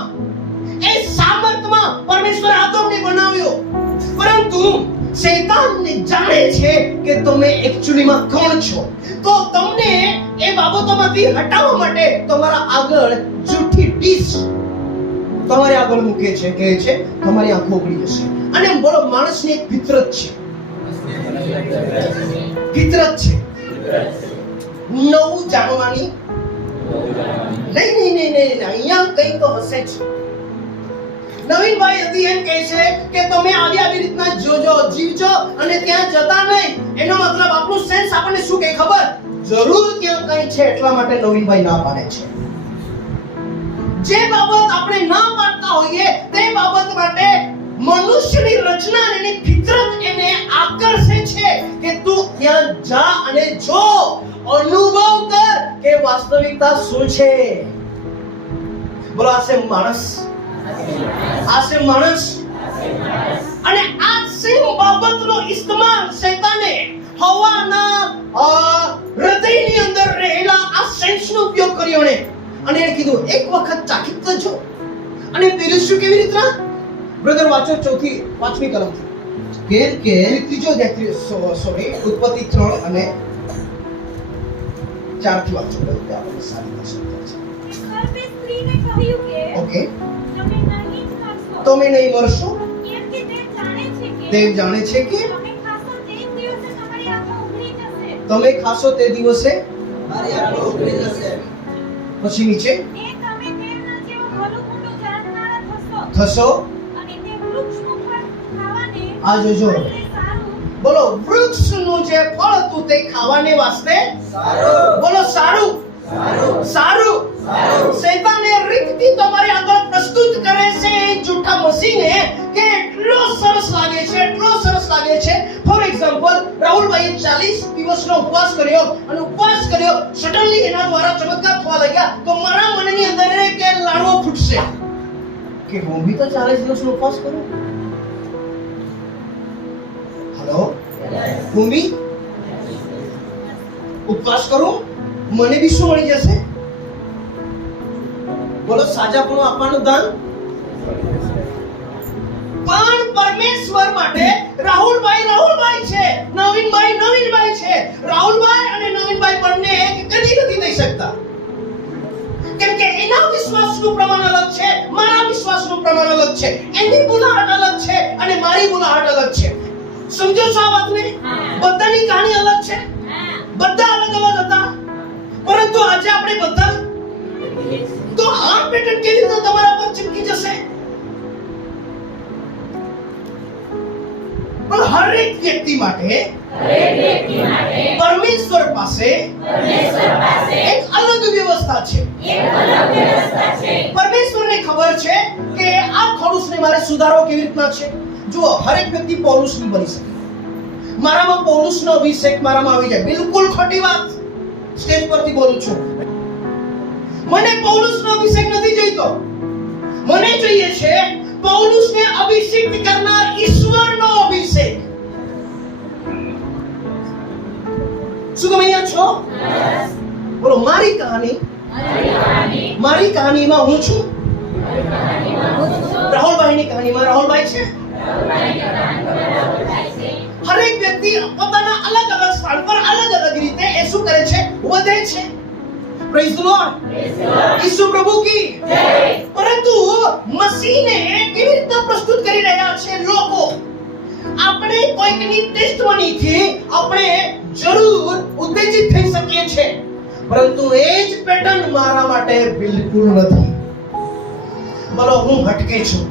એ સામર્થમાં પરમેશ્વર આદમને બનાવ્યો. પરંતુ શૈતાનને જાણે છે કે તમે એકચ્યુઅલીમાં કોણ છો, તો તમને એ બાબતોમાંથી હટાવવા માટે તમારા આગળ જૂઠી ડીશ તમારી આગળ મૂકે છે, કહે છે તમારી આંખો ઉઘડી જશે. અને બોલો, માણસની એક ફિતરત છે, ફિતરત છે નવું જાણવાની. નહીં, અહીંયા કંઈ તો હશે જ. નવીનભાઈ હતી એમ કહે છે કે તમે આવી રીતના જોજો, જીવજો અને ત્યાં જતા નહીં. એનો મતલબ આપણું સેન્સ આપણને શું કહે ખબર? જરૂર ત્યાં કંઈ છે, એટલા માટે નવીનભાઈ ના પાડે છે. જે બાબત આપણે ના પાડતા હોઈએ તે બાબત માટે મનુષ્યની રચના અને એની ફિતરત એને આકર્ષે છે કે તું ત્યાં જા અને જો, અનુભવ કર કે વાસ્તવિકતા શું છે. બોલો, આ છે માણસ, આ છે માણસ. અને આ સેમ બાબતનો ઇસ્તેમાલ શૈતાને હવાના હૃદયની અંદર રહેલા આ સેન્સનો ઉપયોગ કર્યો ને, અને એને કીધું એક વખત ચાખી તો જો. અને પેલું શું, કેવી રીતના? બ્રધર વાંચો 5મી કલમથી. કેમ કે ત્રીજો સોરી ઉત્પત્તિ 3 અને 4 થી વાંચો. બધું આપણે સારી રીતે સમજાય છે. સર્વે સ્ત્રીને કહ્યું કે ઓકે, તમે નહીં ખાશો, તમે નહીં મરશો. કેમ કે તે જાણે છે કે તે જાણે છે કે તમે ખાશો તે જ દિવસે તમારી આંખો ઉઘડી જશે. તમે ખાશો તે દિવસે. મારી આંખો ઉઘડી જશે. પછી નીચે એ તમે તેમના જેવો ભલું મોટું જાણનારા થશો, થશો. અને તે વૃક્ષનું ફળ ખાવાને આ જોજો. વાસ્તે સારું, બોલો, વૃક્ષનું જે ફળ હતું તે ખાવાને વાસ્તે સારું. બોલો સારું, સારું. સારું. શૈતાને રીતથી તમારી આગળ પ્રસ્તુત કરે છે એ જૂઠા મસીને કે એટલો સરસ લાગે છે, એટલો સરસ લાગે છે. ફોર એક્ઝામ્પલ, રાહુલભાઈએ 40 દિવસનો ઉપવાસ કર્યો અને ઉપવાસ કર્યો, સડનલી એના દ્વારા ચમત્કાર થવા લાગ્યા. તો મારા મનની અંદર કે લાડવો ફૂટશે કે હું બી તો 40 દિવસનો ઉપવાસ કરું. હેલો, હું બી ઉપવાસ કરું, મને બી શું મળી જશે? બોલો, સાજાપણું આપવાનું દાન. પણ પરમેશ્વર માટે રાહુલભાઈ છે, નવીનભાઈ છે. રાહુલભાઈ અને નવીનભાઈ બંને કદી નથી થઈ શકતા, કેમ કે એના વિશ્વાસનું પ્રમાણ અલગ છે, મારા વિશ્વાસનું પ્રમાણ અલગ છે. એની બોલાહટ અલગ છે અને મારી બોલાહટ અલગ છે. સમજો છો આ વાતને? બધાની કહાની અલગ છે, બધા અલગ હતા. પરંતુ આજે આપણે બધા, તો આ પેટર્ન કેવી રીતે તમારા પર ચિપકી જશે? પણ હરેક વ્યક્તિ માટે પરમેશ્વર પાસે એક અલગ વ્યવસ્થા છે. પરમેશ્વરને ખબર છે કે આ ખડૂસને મારે સુધારવો કેવી રીતના છે. જુઓ, હરેક વ્યક્તિ પૌલુસ નહીં બની શકે. મારામાં પૌલુસનો અભિષેક મારામાં આવી જાય, બિલકુલ ખોટી વાત. સ્ટેજ પરથી બોલું છું. મને પૌલુસનો અભિષેક નથી જોઈતો. મને જોઈએ છે પૌલુસને અભિષેક કરનાર ઈશ્વરનો અભિષેક. શું તમે અહીંયા છો? બોલો, મારી કહાનીમાં હું છું. રાહુલભાઈની કહાનીમાં રાહુલભાઈ છે. હરેક વ્યક્તિ પોતાના અલગ અલગ સ્થાન પર અલગ અલગ રીતે એ શું કરે છે? વધે છે. Praise the lord. ઈસુ પ્રભુ કી જય. પરંતુ મસીહને કેવી રીતે પ્રસ્તુત કરી રહ્યા છે લોકો? આપણે કોઈકની ટેસ્ટમનીથી આપણે જરૂર ઉત્તેજિત થઈ શકીએ છીએ, પરંતુ એ જ પેટર્ન મારા માટે બિલકુલ નથી. બોલો, હું હટકે છું,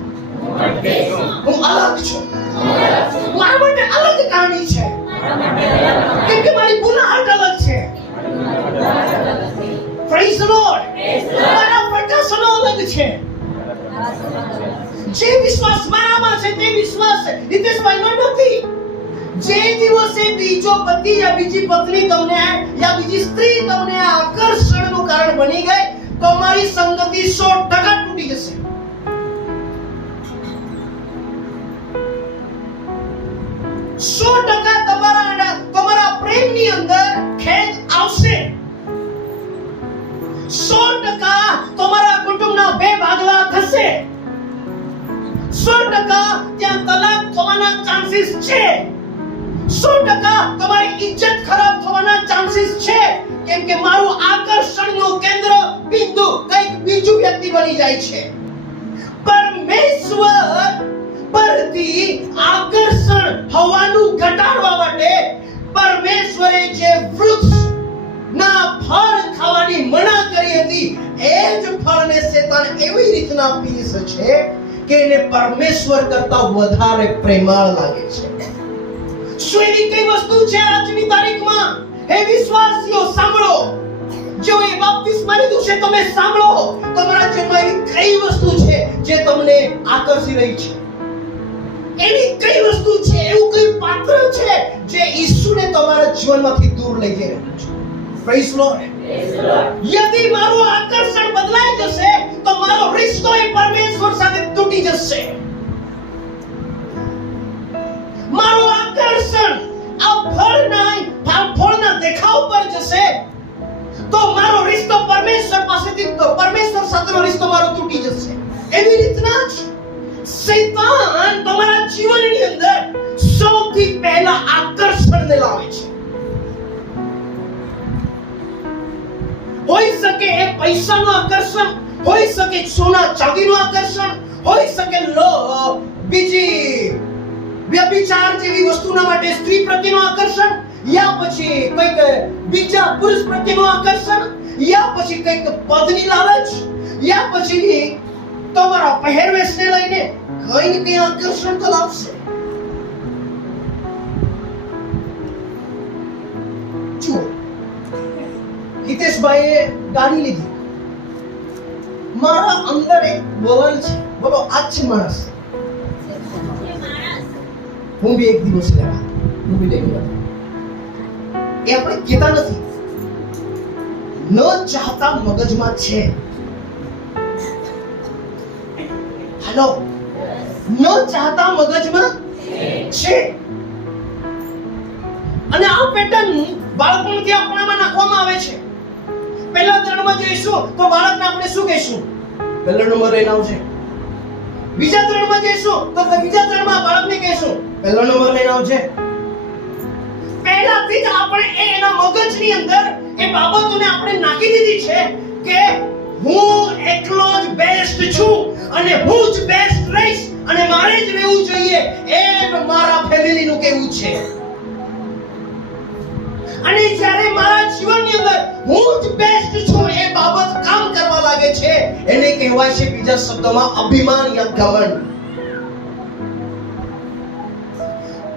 હું અલગ છું. મારા માટે અલગ કહાની છે, કેમ કે મારી બોલાહટ અલગ છે. Praise the lord. મારા પ્રકાશનો અલગ છે. જે વિશ્વાસ મારામાં છે તે વિશ્વાસ હિતેશભાઈમાં નથી. જે દિવસે બીજો પતિ યા બીજી પત્ની તમને યા બીજી સ્ત્રી તમને આ આકર્ષણનું કારણ બની ગઈ, તમારી સંગતિ 100% તૂટી જશે. તમારા પ્રેમની અંદર ખેદ આવશે. 100% તમારા કુટુંબના બે ભાગલા થશે. 100% ત્યાં તલાક થવાના ચાન્સીસ છે. 100% તમારી ઇજ્જત ખરાબ થવાના ચાન્સીસ છે. કેમ કે મારું આકર્ષણનું કેન્દ્ર બિંદુ કંઈક બીજું વ્યક્તિ બની જાય છે. પરમેશ્વર પરથી આકર્ષણ હવાનું ઘટાડવા માટે પરમેશ્વરે જે વૃક્ષના ફળ ખાવાની મના કરી હતી, એ જ ફળને શેતાન એવી રીતના પીરસે છે કે એને પરમેશ્વર કરતા વધારે પ્રેમાળ લાગે છે. શું એવી કઈ વસ્તુ છે આજની તારીખમાં? હે વિશ્વાસીઓ, સાંભળો. જો એ બાપ્તિસ્મા લીધું છે, તમે સાંભળો. તમારા જીવનમાં એવી કઈ વસ્તુ છે જે તમને આકર્ષી રહી છે? એવી કઈ વસ્તુ છે, એવું કઈ પાત્ર છે જે ઈસુને તમારા જીવનમાંથી દૂર લઈ જઈ રહ્યું છે? Praise lord. યદિ મારું આકર્ષણ બદલાઈ જશે તો મારો રિશ્તો એ પરમેશ્વર સાથે તૂટી જશે. મારું આકર્ષણ આ ફળના દેખાવ પર જશે તો મારો રિશ્તો પરમેશ્વર સાથેનો રિશ્તો મારો તૂટી જશે. એવી રીતના જ શૈતાન તમારા જીવનની અંદર સૌથી પહેલા આકર્ષણને લાવે છે. હોઈ શકે એ પૈસાનું આકર્ષણ, હોઈ શકે સોના ચાંદીનું આકર્ષણ, હોઈ શકે બીજી વ્યભિચાર જેવી વસ્તુના માટે સ્ત્રી પ્રત્યેનું આકર્ષણ, યા પછી કંઈક બીજા પુરુષ પ્રત્યેનું આકર્ષણ, યા પછી કંઈક પદની લાલચ, યા પછી તમારા પહેરવેશને લઈને કઈ ને કઈ આકર્ષણ તો લાવશે. જુઓ, હિતેશભાઈએ ગાડી લીધી. મારા અંદર એક વલણ છે, બોલો આ જ છે માણસ. હું બી એક દિવસ લેવા, હું બી લઈ ગયો. એ આપણે કહેતા નથી, ન ચાહતા મગજમાં છે. હેલો, ન ચાહતા મગજમાં છે. અને આ પેટર્ન બાળપણથી આપણામાં નાખવામાં આવે છે. પહેલા ધોરણમાં જઈશું તો બાળકને આપણે શું કહીશું? પહેલો નંબર લઈને આવશે. બીજા ધોરણમાં જઈશું તો બીજા ધોરણમાં બાળકને કહીશું પહેલો નંબર લઈને આવશે. પહેલાથી જ આપણે એના મગજની અંદર એ બાબતોને આપણે નાખી દીધી છે કે હું એકલો જ બેસ્ટ છું અને હું જ બેસ્ટ રહીશ અને મારે જ રહેવું જોઈએ એમ મારા ફેમિલીનું કહેવું છે. અને જ્યારે મારા જીવનની અંદર હું જ બેસ્ટ છું એ બાબત કામ કરવા લાગે છે, એને કહેવાય છે બીજા શબ્દોમાં અભિમાન યા ઘમંડ.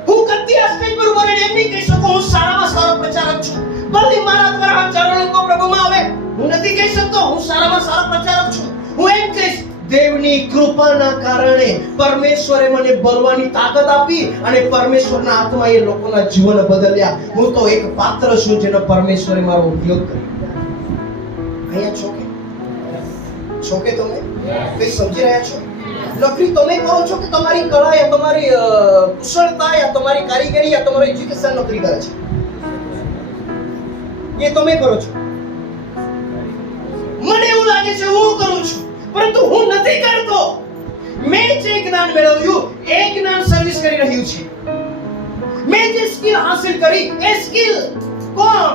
હું કદી સ્ટેજ પર ઉભો રહીને એમ નહીં કહી શકું હું સારામાં સારો પ્રચારક છું. ભલે મારા દ્વારા હજારો લોકો પ્રભુમાં આવે, હું નથી કહી શકતો હું સારામાં સારો પ્રચારક છું. હું એમ કહીશ દેવની કૃપાના કારણે પરમેશ્વરે મને બોલવાની તાકાત આપી અને પરમેશ્વરના આત્માએ લોકોના જીવન બદલ્યા. હું તો એક પાત્ર છું જેનો પરમેશ્વરે મારો ઉપયોગ કર્યો. અહીંયા છો કે તમે કઈ સમજી રહ્યા છો? નોકરી તમે કરો છો કે તમારી કળા યા તમારી કુશળતા યા તમારી કારીગરી યા તમારું એજ્યુકેશન નોકરી કરે છે? એ તમે કરો છો. મને એવું લાગે છે હું કરું છું, પરંતુ હું નથી કરતો. મેં જે જ્ઞાન મેળવ્યું એ જ્ઞાન સર્વિસ કરી રહ્યું છે. મેં જે સ્કિલ હાંસલ કરી એ સ્કિલ કોણ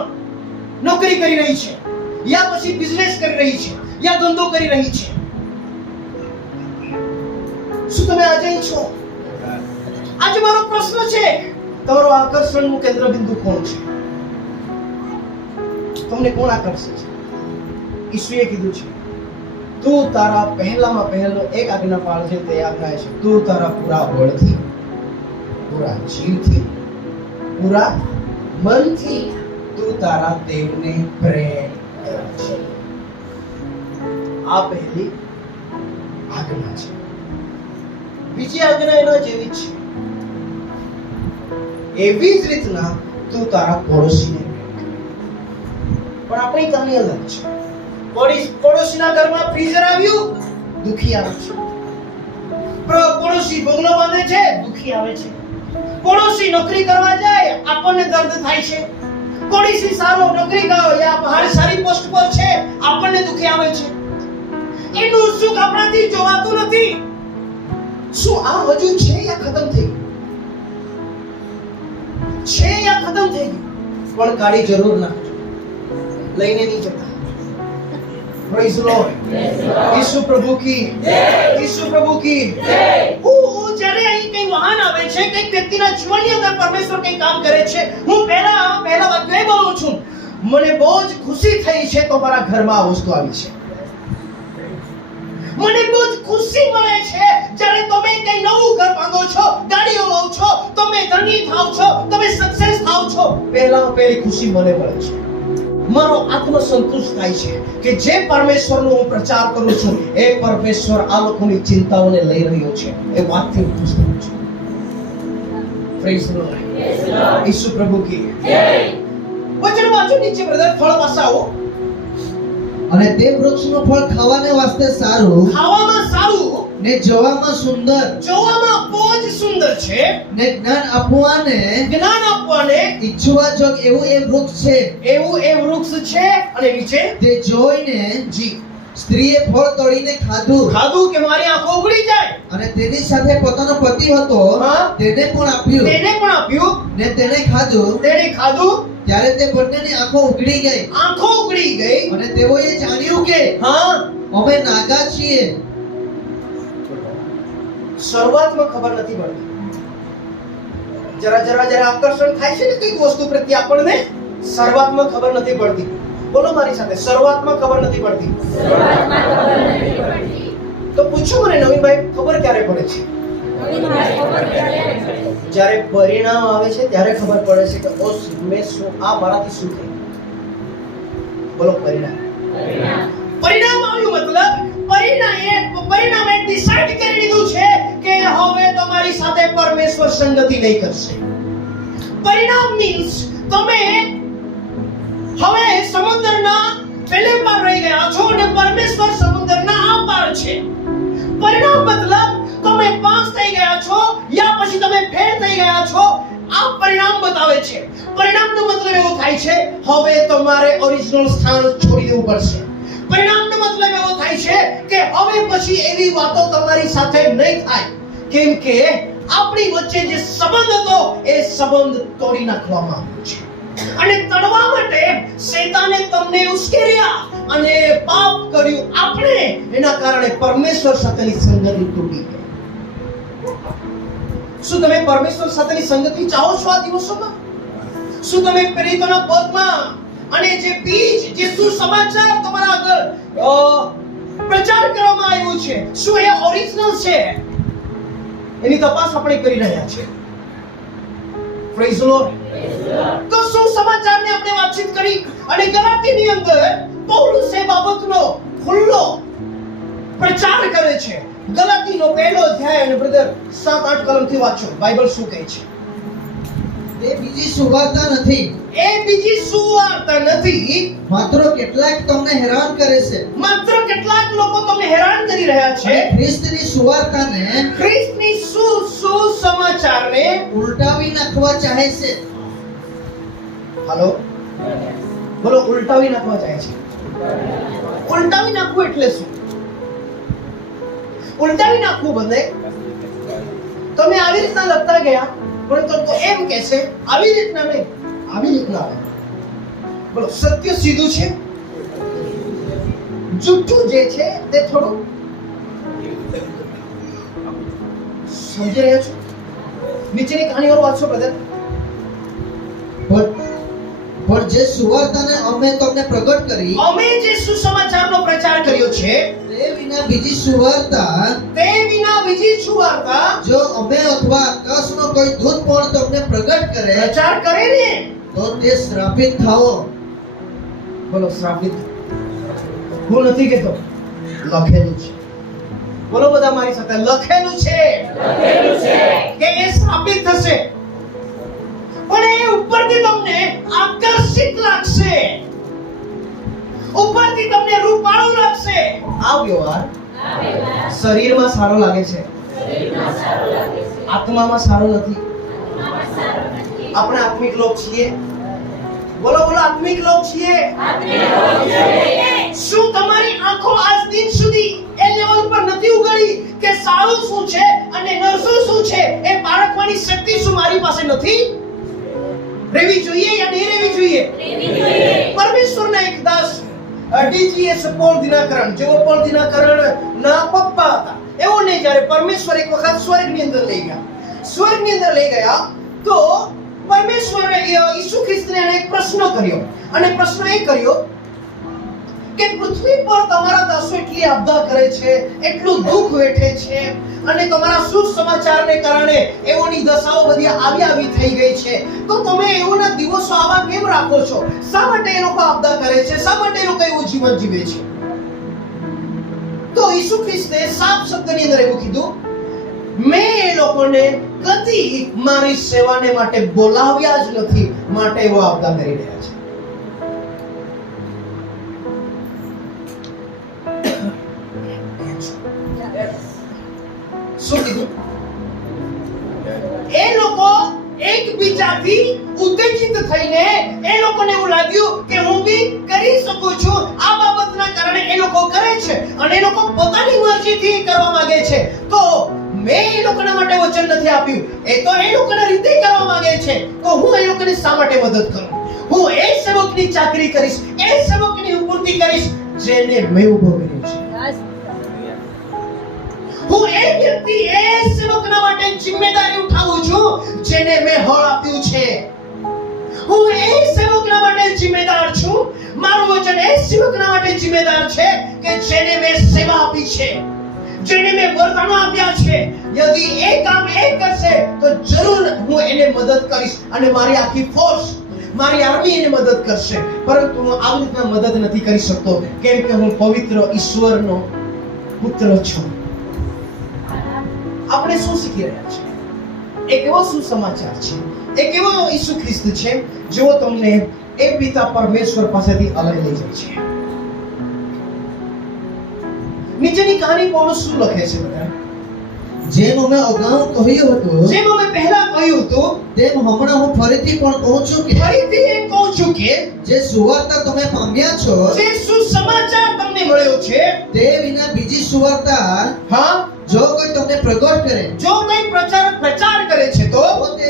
નોકરી કરી રહી છે યા પછી બિઝનેસ કરી રહી છે યા ધંધો કરી રહી છે. શું તમે આજે છો? આજે મારો પ્રશ્ન છે, તમારું આકર્ષણનું કેન્દ્ર બિંદુ કોણ છે? તમને કોણ આકર્ષે છે? ઈસુએ કીધું છે તું તારા પહેલામાં પહેલો એક આજ્ઞા પાળજે. તે આજ્ઞા છે તું તારા પૂરા બળથી, પૂરા જીવથી, પૂરા મનથી તું તારા દેવને પ્રેમ કરજે. આ પહેલી આજ્ઞા છે. બીજી આજ્ઞા એના જેવી છે. એવી જ રીતના તું તારા પડોશીને પણ આપણી કહાની અલગ છે. પડોશીના ઘરમાં ફ્રીઝર આવ્યું, દુખી આવે છે. પડોશી બંગલો બાંધે છે, દુખી આવે છે. પડોશી નોકરી કરવા જાય, આપણને દર્દ થાય છે. પડોશી સારો નોકરી કરે યા સારી પોસ્ટ પર છે, આપણને દુખી આવે છે. એનું સુખ આપણાથી જોવાતું નથી. શું આ હજુ છે યા ખતમ થઈ ગયું? છે યા ખતમ થઈ ગયું? પણ કાઢી જરૂર નાખજો, લઈને નહીં જતા. Praise the Lord. ઈસુ પ્રભુ કી જય. ઈસુ પ્રભુ કી જય. હું જ્યારે અહીં કઈ વાહન આવે છે, કઈ વ્યક્તિના જીવનની અંદર પરમેશ્વર કઈ કામ કરે છે, હું પહેલા વાક્ય બોલું છું, મને બહુ જ ખુશી થઈ છે તમારા ઘરમાં આ વસ્તુ આવી છે. મને બહુ જ ખુશી મળે છે જ્યારે તમે કઈ નવું ઘર બાંધો છો, ગાડીઓ લો છો, તમે ધની થાવ છો, તમે સક્સેસ થાવ છો. પહેલી ખુશી મને મળે છે. મારો આત્મ સંતુષ્ટ થાય છે કે જે પરમેશ્વરનો હું પ્રચાર કરું છું, એ પરમેશ્વર આ લોકોની ચિંતાઓને લઈ રહ્યો છે. એ વાતથી હું ખુશ છું. Praise the lord. ઈસુ પ્રભુ કી જય. વચન વાંચો નીચે બ્રધર, ફળ પાસે આવો. અને તે વૃક્ષનું ફળ ખાવાને વાસ્તે સારું ખાવામાં સારું ને જોવામાં સુંદર જોવામાં બહુ જ સુંદર છે ને જ્ઞાન આપવાને જ્ઞાન આપવાને ઈચ્છવા જોગ એવું એ વૃક્ષ છે. એવું એ વૃક્ષ છે. અને નીચે તે જોઈને જી સ્ત્રીએ ફળ તોડીને ખાધું કે મારી આંખો ઉઘડી જાય. અને તેની સાથે પોતાનો પતિ હતો હા. તેને પણ આપ્યું ને તેને ખાધું. ત્યારે તે બંનેની આંખો ઉઘડી ગઈ અને તેઓએ જાણ્યું કે અમે નાગા છીએ. શરૂઆતમાં ખબર નથી પડતી. જરા આકર્ષણ થાય છે ને કઈક વસ્તુ પ્રત્યે આપણને, શરૂઆતમાં ખબર નથી પડતી. બોલો મારી સાથે, શરૂઆતમાં ખબર નથી પડતી. તો પૂછો મને નવીનભાઈ, ખબર ક્યારે પડે છે? જ્યારે પરિણામ આવે છે ત્યારે ખબર પડે છે કે ઓ મેં શું, આ મારાથી શું થયું. બોલો પરિણામ આવ્યું, મતલબ પરિણામે ડિસાઈડ કરી લીધું છે કે હવે તમારી સાથે પરમેશ્વર સંગતિ નહીં કરશે. પરિણામ મીન્સ તમે હવે સમુદ્રના પેલે પાર રહી ગયા છો અને પરમેશ્વર સમુદ્રના આ પાર છે. પરિણામ મતલબ તમે પાસ થઈ ગયા છો યા પછી તમે ફેલ થઈ ગયા છો. આ પરિણામ બતાવે છે. પરિણામનો મતલબ એવો થાય છે હવે તમારે ઓરિજિનલ સ્થાન છોડી દેવું પડશે. પરિણામનો મતલબ એવો થાય છે કે હવે પછી એવી વાતો તમારી સાથે નહીં થાય, કેમ કે આપણી વચ્ચે જે સંબંધ હતો એ સંબંધ તોડી નાખવામાં આવ્યો છે. અને તોડવા માટે શેતાને તમને ઉશ્કેર્યા અને પાપ કર્યું આપણે, એના કારણે પરમેશ્વર સાથેની સંગતિ તૂટી ગઈ. શું તમે પરમેશ્વર સાથેની સંગતિ ચાહો છો આ દિવસોમાં? શું તમે પ્રેરિતોના પદમાં અને જે બીજ, જે સુસમાચાર તમારા આગળ પ્રચાર કરવામાં આવ્યું છે, શું એ ઓરિજિનલ છે? એની તપાસ આપણે કરી રહ્યા છીએ. Praise the lord. તો સુસમાચારની આપણે વાતચીત કરી અને ગલાતીની અંદર પૌલુસ એ બાબતનો ખુલ્લો પ્રચાર કરે છે. ગલાતીનો પહેલો અધ્યાય અને બ્રધર 7-8 કલમથી વાંચો, બાઇબલ શું કહે છે? તે બીજી સુવાર્તા નથી, એ બીજી સુવાર્તા નથી. માત્ર કેટલાક તમને હેરાન કરે છે. માત્ર કેટલાક લોકો તમને હેરાન કરી રહ્યા છે. ખ્રિસ્તની સુવાર્તાને, ખ્રિસ્તની સુસમાચારને ઉલટાવી નાખવા ચાહે છે. હાલો, બોલો, ઉલટાવી નાખવા ચાહે છે. ઉલટાવી નાખવું એટલે શું? ઉલટાવી નાખવું બને તમે આવી રીતના લખતા ગયા, પરંતુ તો એમ કહેશે આવી રીતના નહીં, આવી રીતના આવે. બોલો, સત્ય સીધું છે, જૂઠું જે છે તે થોડું સમજી રહ્યા છો? નીચેની કહાનીઓ વાંચો બ્રધર. પણ જે સુવાર્તાને અમે તમને પ્રગટ કરી, અમે જે સુસમાચારનો પ્રચાર કર્યો છે, તે વિના બીજી સુવાર્તા જો અમે અથવા આકાશનો કોઈ દૂત પણ તમને પ્રગટ કરે, પ્રચાર કરે ને, તો તે શ્રાપિત થાઓ. બોલો, શ્રાપિત. હું નથી કહેતો, લખેલું છે. બોલો બધા મારી સાથે, લખેલું છે કે એ શ્રાપિત થશે. ઉપરથી તમને આકર્ષિત લાગશે, ઉપરથી તમને રૂપાળું લાગશે. આ વ્યવહાર શરીરમાં સારો લાગે છે, આત્મામાં સારો નથી. આપણે આત્મિક લોક છીએ. બોલો બોલો, આત્મિક લોક છીએ. શું તમારી આંખો આજ દિન સુધી એ લેવલ પર નથી ઉગડી કે સારું શું છે અને નરસું શું છે એ પારખવાની શક્તિ શું મારી પાસે નથી? રહેવી જોઈએ યા નહીં રહેવી જોઈએ? પરમેશ્વરના એક દાસ ડીજીએસ પોલ દિનાકરણ, જેઓ પોલ દિનાકરણ ના પપ્પા હતા, એવો નહીં, જ્યારે પરમેશ્વર એક વખત સ્વર્ગની અંદર લઈ ગયા તો પરમેશ્વરે ઈસુ ખ્રિસ્તને એક પ્રશ્ન કર્યો, અને પ્રશ્ન એ કર્યો કે પૃથ્વી પર તમારા દાસો એટલી આપદા કરે છે, એટલું દુઃખ વેઠે છે, અને તમારા સુસમાચારને કારણે એઓની દશાઓ બધી આવી થઈ ગઈ છે, તો તમે એઓના દિવસો આવા કેમ રાખો છો? શા માટે એ લોકો આપદા કરે છે? શા માટે એ લોકો એવું જીવન જીવે છે? તો ઈસુ ખ્રિસ્તે સાફ શબ્દની અંદર એવું કીધું, મેં એ લોકોને કદી મારી સેવાને માટે બોલાવ્યા જ નથી, માટે એવો આપદા કરી રહ્યા છે. શું કીધું? એ લોકો એકબીજાથી ઉત્તેજિત થઈને એ લોકોને એવું લાગ્યું કે હું બી કરી શકું છું. આ બાબતના કારણે એ લોકો કરે છે, અને એ લોકો પોતાની મરજીથી કરવા માંગે છે. તો મેં એ લોકોના માટે વચન નથી આપ્યું, એ તો એ લોકોના રીતે કરવા માંગે છે, તો હું એ લોકોને શા માટે મદદ કરું? હું એ સેવકની ચાકરી કરીશ, એ સેવકની પૂર્તિ કરીશ જેને મેં ઉભો કર્યો છે. હું એ વ્યક્તિ, એ સેવકના માટે જિમ્મેદારી ઉઠાવું છું જેને મેં હળ આપ્યું છે. હું એ સેવકના માટે જિમ્મેદાર છું, મારું વચન એ સેવકના માટે જિમ્મેદાર છે કે જેને મેં સેવા આપી છે, જેને મેં વરદાનો આપ્યા છે. યદિ એ કામ એ કરશે તો જરૂર હું એને મદદ કરીશ, અને મારી આખી ફોર્સ, મારી આર્મી એને મદદ કરશે. પરંતુ હું આવી રીતના મદદ નથી કરી શકતો, કેમ કે હું પવિત્ર ઈશ્વરનો પુત્ર છું. આપણે શું શીખી રહ્યા છીએ? એક એવો સુસમાચાર છે, એક એવો ઈસુ ખ્રિસ્ત છે જેઓ તમને એ પિતા પરમેશ્વર પાસેથી અલગ લઈ જાય છે. નીચેની કહાની પૌલુસ શું લખે છે બધા? જેમ અમે અગાઉ કહ્યું હતું, જેમ અમે પહેલા કહ્યું હતું, તેમ હમણાં હું ફરીથી પણ કહું છું કે જે સુવાર્તા તમે પામ્યા છો, જે સુસમાચાર તમને મળ્યો છે, તે વિના બીજી સુવાર્તા જો કોઈ તમને પ્રગટ કરે, જો કોઈ પ્રચાર કરે છે તો તે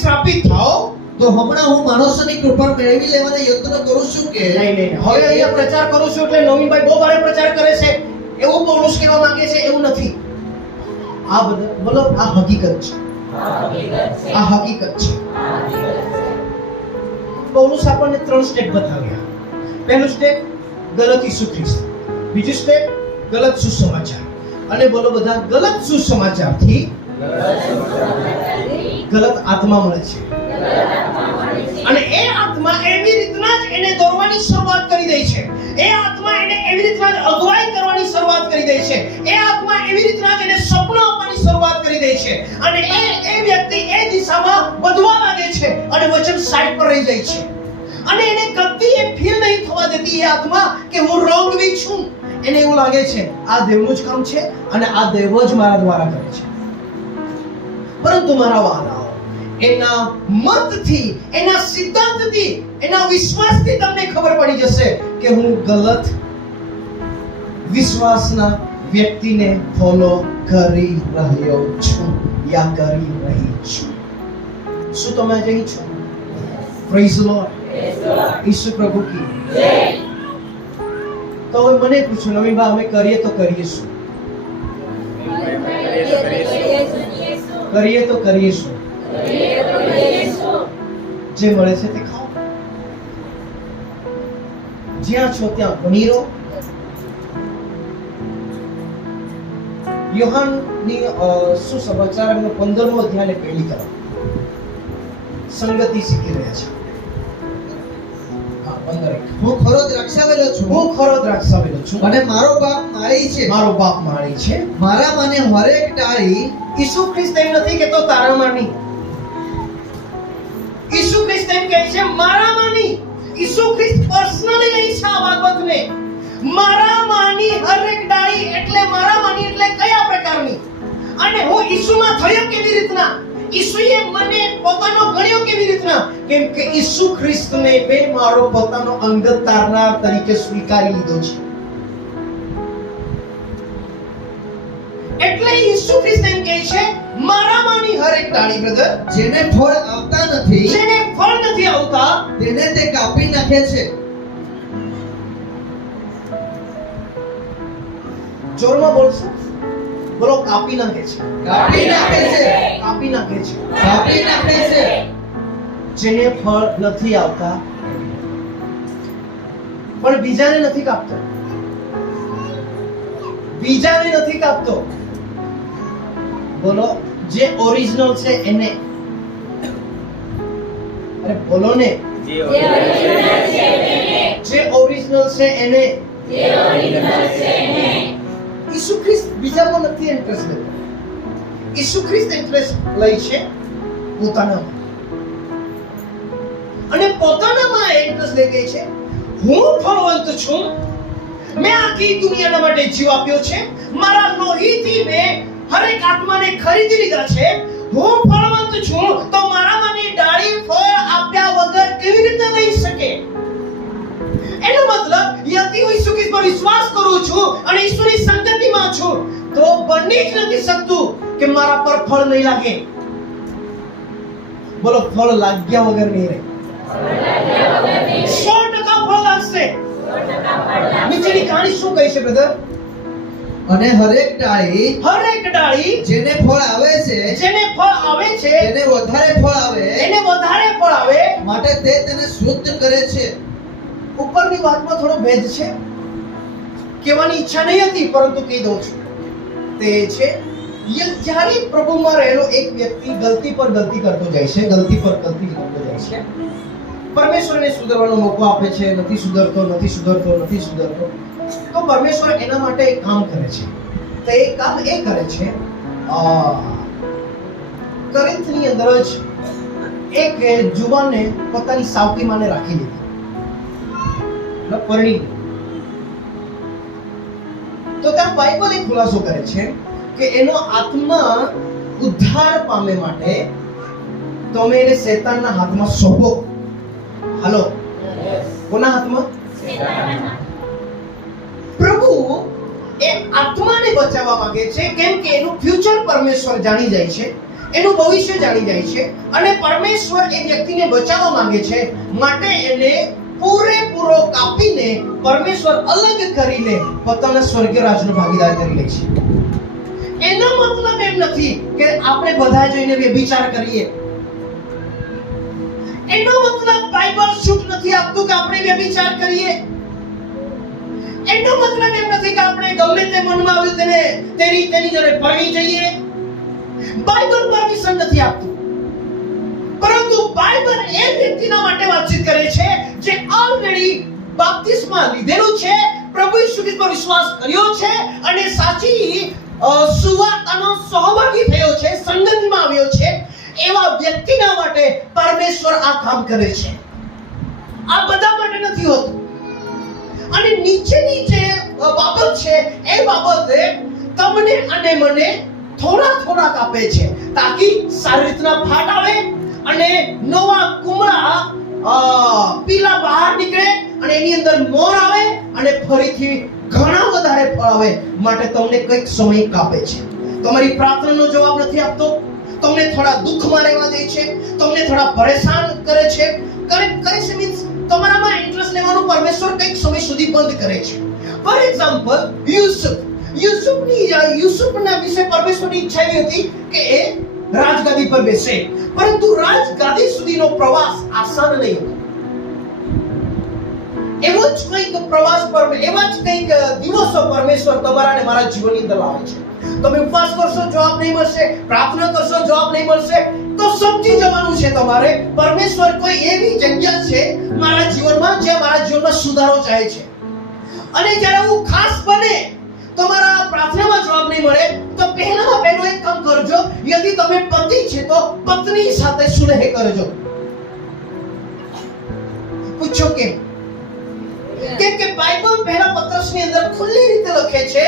શ્રાપિત થાઓ. તો હમણાં હું માણસોની કૃપા મેળવી લેવાનો યત્ન કરું છું કે નહીં. હવે અહીંયા પ્રચાર કરું છું એટલે નવીનભાઈ બહુ ભારે પ્રચાર કરે છે એવું પૌલુસ કહેવા માંગે છે, એવું નથી. આ બધા બોલો, આ હકીકત છે. આ હકીકત છે. પૌલુસ આપણને 3 સ્ટેપ બતાવ્યા. પહેલું સ્ટેપ ગલત ઈસુ ખ્રિસ્ત, બીજું સ્ટેપ ગલત સુસમાચાર, અને બોલો બધા, ગલત સુસમાચારથી ગલત આત્મા મળે છે. અને એ આત્મા એવી રીતના જ એને દોરવાની શરૂઆત કરી દે છે. એ આત્મા એને એવી રીતના જ અગવાઈ કરવાની શરૂઆત કરી દે છે. એ આત્મા એવી રીતના જ એને સપના આપવાની શરૂઆત કરી દે છે, અને એ વ્યક્તિ એ દિશામાં વધવા લાગે છે, અને વચન સાઈડ પર રહી જાય છે. અને એને કદી એ ફીલ નહીં થવા દેતી એ આત્મા કે હું રોંગ બી છું. એને એવું લાગે છે આ દેવનું જ કામ છે, અને આ દેવ જ મારા દ્વારા કરે છે. પરંતુ મારા વાલાઓ, એના મતથી, એના સિદ્ધાંતથી, એના વિશ્વાસથી તમને ખબર પડી જશે કે હું ગલત વિશ્વાસના વ્યક્તિને ફોલો કરી રહ્યો છું યા કરી રહી છું. શું તમે જઈ છો? Praise the lord. ઈસુ પ્રભુ કી જય. તો હવે મને પૂછો, નવીનભાઈ, અમે કરીએ તો કરીએ શું? કરીએ તો કરીએ શું? જે મળે છે તે ખાઓ. જ્યાં છો ત્યાં ભણી રહો. યોહાનની સુસમાચારનો 15મો અધ્યાયને પહેલી તરફ સંગતિ શીખી રહ્યા છે. હું ખરો દ્રાક્ષાવેલો છું, અને મારો બાપ માળી છે. મારા મને હરેક ડાળી. ઈસુ ખ્રિસ્ત એમ નથી કહેતો તારામાં નહીં. કહે છે મારામાંની, ઈસુ ખ્રિસ્ત પર્સનલી કહે છે આ બાબતને, મારામાંની હરેક ડાળી એટલે મારામાંની એટલે કયા પ્રકારની, અને હું ઈસુમાં થયો કેવી રીતના, ઈસુએ મને પોતાનો ગણ્યો કેવી રીતના, કેમ કે ઈસુ ખ્રિસ્તને મેં મારો પોતાનો અંગત તારનાર તરીકે સ્વીકારી લીધો છે. એટલે ઈસુ ખ્રિસ્ત એમ કહે છે મારામાંની હરેક ડાળી બ્રધર જેને ફળ આવતા નથી જેને ફળ નથી આવતા તેને તે કાપી નાખે છે. જોરમાં બોલશો, બોલો કાપી નાખે છે, કાપી નાખે છે, કાપી નાખે છે. કાપી નાખે છે. જેને ફળ નથી આવતા પણ બીજાને નથી કાપતો, બીજાને નથી કાપતો. બોલો જે ઓરિજિનલ છે એને, અરે બોલો ને, જે ઓરિજિનલ છે એને. ઈસુ ખ્રિસ્ત બીજામાં નથી ઇન્ટરેસ્ટ લેતો, ઈસુ ખ્રિસ્ત ઇન્ટરેસ્ટ લે છે પોતાનામાં, અને પોતાનામાં ઇન્ટરેસ્ટ લે ગઈ છે હું ફળવંત છું, મેં આખી દુનિયાના માટે જીવ આપ્યો છે, મારા લોહીથી મેં હરેક આત્માને ખરીદી લીધા છે, હું ફળવંત છું, તો મારામાંની ડાળી ફળ આપ્યા વગર કેવી રીતે રહી શકે? એનો મતલબ યદિ હું ઈસુ ખ્રિસ્ત પર વિશ્વાસ કરું છું અને ઈશ્વરની સંગતિમાં છું તો બની જ નથી શકતું કે મારા પર ફળ નહીં લાગે. બોલો ફળ લાગ્યા વગર નહીં રહે, 100% ફળ લાગશે. નીચેની કહાણી શું કહે છે બ્રધર? અને હરેક ડાળી જેને ફળ આવે છે જેને ફળ આવે છે તેને વધારે ફળ આવે એને વધારે ફળ આવે માટે તે તેને શુદ્ધ કરે છે. ઉપરની વાતમાં થોડો ભેદ છે, કહેવાની ઈચ્છા નહીં હતી પરંતુ કહી દઉં છું. તે છે જ્યારે પ્રભુમાં રહેલો એક વ્યક્તિ ગલતી પર ગલતી કરતો જાય છે, ગલતી પર ગલતી કરતો જાય છે, પરમેશ્વરને સુધારવાનો મોકો આપે છે, નથી સુધરતો, તો પરમેશ્વર એના માટે એક કામ કરે છે. તો એ કામ એ કરે છે, કોરિન્થની અંદર જ એક જુવાનને પોતાની સાવકીમાંને રાખી લીધી, પરણી. તો ત્યાં બાઇબલ એક ખુલાસો કરે છે કે એનો આત્મા ઉદ્ધાર પામે માટે તમે એને શેતાનના હાથમાં સોંપો. હાલો, કોના હાથમાં? પ્રભુ એ આત્માને બચાવવા માંગે છે, કેમ કે એનું ફ્યુચર પરમેશ્વર જાણી જાય છે, એનું ભવિષ્ય જાણી જાય છે, અને પરમેશ્વર એ વ્યક્તિને બચાવવા માંગે છે, માટે એને પૂરેપૂરો કાપીને પરમેશ્વર અલગ કરીને પોતાના સ્વર્ગીય રાજનો ભાગીદાર કરી લે છે. એનો મતલબ એમ નથી કે આપણે બધા જઈને વ્યભિચાર કરીએ, એનો મતલબ બાઇબલ છૂટ નથી આપતું કે આપણે વ્યભિચાર કરીએ, એનો મતલબ એમ નથી કે આપણે ગમે તે મનમાં આવ્યું તેને તેની જોડે પરણી જઈએ. બાઇબલ પરમિશન નથી આપતું, પરંતુ બાઇબલ એ વ્યક્તિના માટે વાતચીત કરે છે જે ઓલરેડી બાપ્તિસ્મા લીધેલું છે, પ્રભુ ઈસુ ખ્રિસ્ત પર વિશ્વાસ કર્યો છે અને સાચી સુવાર્તાનો સહભાગી થયો છે, સંગતિમાં આવ્યો છે. એવા વ્યક્તિના માટે પરમેશ્વર આ કામ કરે છે, આ બધા માટે નથી હોતું. અને નીચેની જે બાબત છે એ બાબતે તમને અને મને થોડા કાપે છે તાકી સારી રીતના ફાટ આવે અને નવા કુમળા પીલા બહાર નીકળે અને એની અંદર મોર આવે અને ફરીથી ઘણા વધારે ફળ આવે. માટે તમને કંઈક સમય કાપે છે, તમારી પ્રાર્થનાનો જવાબ નથી આપતો, તમને થોડા દુઃખમાં રહેવા દે છે, તમને થોડા પરેશાન કરે છે, મીન્સ તમારામાં ઇન્ટરેસ્ટ લેવાનું પરમેશ્વર કંઈક સમય સુધી બંધ કરે છે. ફોર એક્ઝામ્પલ યુસુફના વિશે પરમેશ્વરની ઈચ્છા એવી હતી કે એ રાજગાદી પર બેસે, પરંતુ રાજગાદી સુધીનો પ્રવાસ આસાન નહીં હતો. એવો જ કંઈક પ્રવાસ પર એવા જ કંઈક દિવસો પરમેશ્વર તમારા અને મારા જીવનની અંદર લાવે છે. તમે ઉપવાસ કરશો, જવાબ નહીં મળશે, પ્રાર્થના કરશો, જવાબ નહીં મળશે, તો સમજી જવાનું છે તમારે પરમેશ્વર કોઈ એવી જગ્યા છે મારા જીવનમાં જ્યાં મારા જીવનમાં સુધારો ચાહે છે. અને જ્યારે હું ખાસ બને તમારા પ્રાર્થનામાં જવાબ નહીં મળે તો પહેલામાં પહેલું એક કામ કરજો, યદિ તમે પતિ છે તો પત્ની સાથે સુલેહ કરજો. પૂછો કેમ? કેમ કે બાઇબલ પહેલા પત્રસની અંદર ખુલ્લી રીતે લખે છે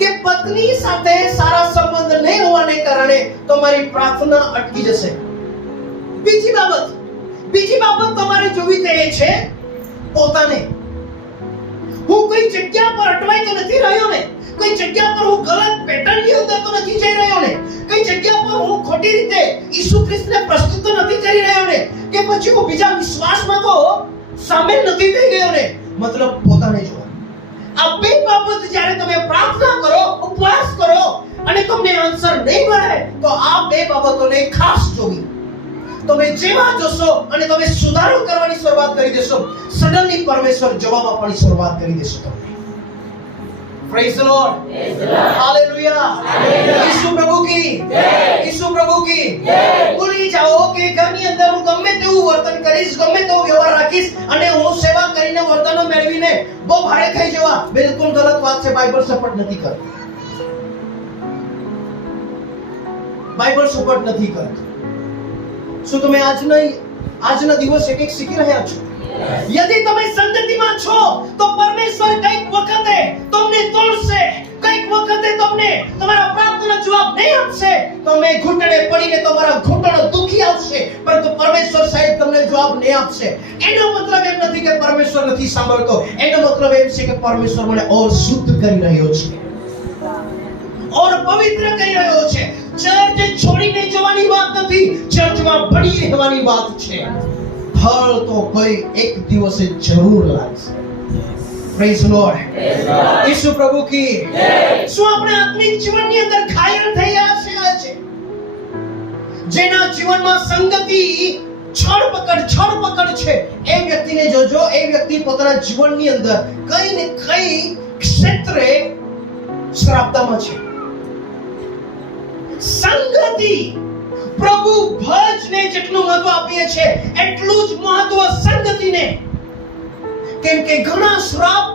કે પત્ની સાથે સારા સંબંધ નહીં હોવાને કારણે તમારી પ્રાર્થના અટકી જશે. બીજી બાબત તમારે જોવી તે એ છે પોતાને. હું કોઈ જગ્યા પર અટવાઈ તો નથી રહ્યો ને, કોઈ જગ્યા પર હું ગલત પેટર્નની અંદર તો નથી જઈ રહ્યો ને, કઈ જગ્યા પર હું ખોટી રીતે ઈસુ ખ્રિસ્તને પ્રસ્તુત તો નથી કરી રહ્યો ને, કે પછી હું બીજા વિશ્વાસમાં તો સામેલ નથી થઈ ગયો ને. મતલબ પોતાને જોવા. આ બે બાબત જ્યારે તમે પ્રાર્થના કરો, ઉપવાસ કરો અને તમને આન્સર નહીં મળે તો આ બે બાબતોને ખાસ જોવી. તમે જેવા જોશો અને તમે સુધારો કરવાની શરૂઆત કરી દેશો, સડનલી પરમેશ્વર જવાબ આપવાની શરૂઆત કરી દેશે તમને. પ્રેઝ ધ લોર્ડ, હાલેલુયા, ઈસુ પ્રભુ કી જય, ઈસુ પ્રભુ કી જય. ભૂલી જાઓ કે ઘરની અંદર હું ગમે તેવું વર્તન કરીશ, ગમે તેવો વ્યવહાર રાખીશ અને હું સેવા કરીને વરદાનો મેળવીને બહુ ભારે થઈ જવા, બિલકુલ ગલત વાત છે. બાઇબલ સપોર્ટ નથી કરતું. બાઇબલ સપોર્ટ નથી કરતું. શું તમે આજના દિવસે કંઈક શીખી રહ્યા છો? યદિ તમે સંગતિમાં છો તો પરમેશ્વર કંઈક વખતે તમને તોડશે, કંઈક વખતે તમને તમારા પ્રાર્થનાનો જવાબ નહીં આપશે. તમે ઘૂંટણે પડીને તમારા ઘૂંટણો દુખી આવશે, પરંતુ પરમેશ્વર સાહેબ તમને જવાબ નહીં આપશે. એનો મતલબ એમ નથી કે પરમેશ્વર નથી સાંભળતો. એનો મતલબ એમ છે કે પરમેશ્વર મને ઓર શુદ્ધ કરી રહ્યો છે, ઓર પવિત્ર કરી રહ્યો છે. ચર્ચ છોડીને જવાની વાત નથી, ચર્ચમાં ભળી રહેવાની વાત છે. ફળ તો કોઈ એક દિવસે જરૂર લાગશે. પ્રેઝ લોર્ડ, ઈસુ પ્રભુ કી જય. શું આપણે આત્મિક જીવનની અંદર ઘાયલ થઈ ગયા છે? જેના જીવનમાં સંગતિ છળપકડ છે, એ વ્યક્તિને જોજો. એ વ્યક્તિ પોતાના જીવનની અંદર કઈ ને કઈ ક્ષેત્રે શ્રાપ્તામાં છે. સંગતિ, પ્રભુ ભજને જેટલું મહત્વ આપીએ છે એટલું જ મહત્વ સંગતિને. કેમ કે ઘણા શ્રાપ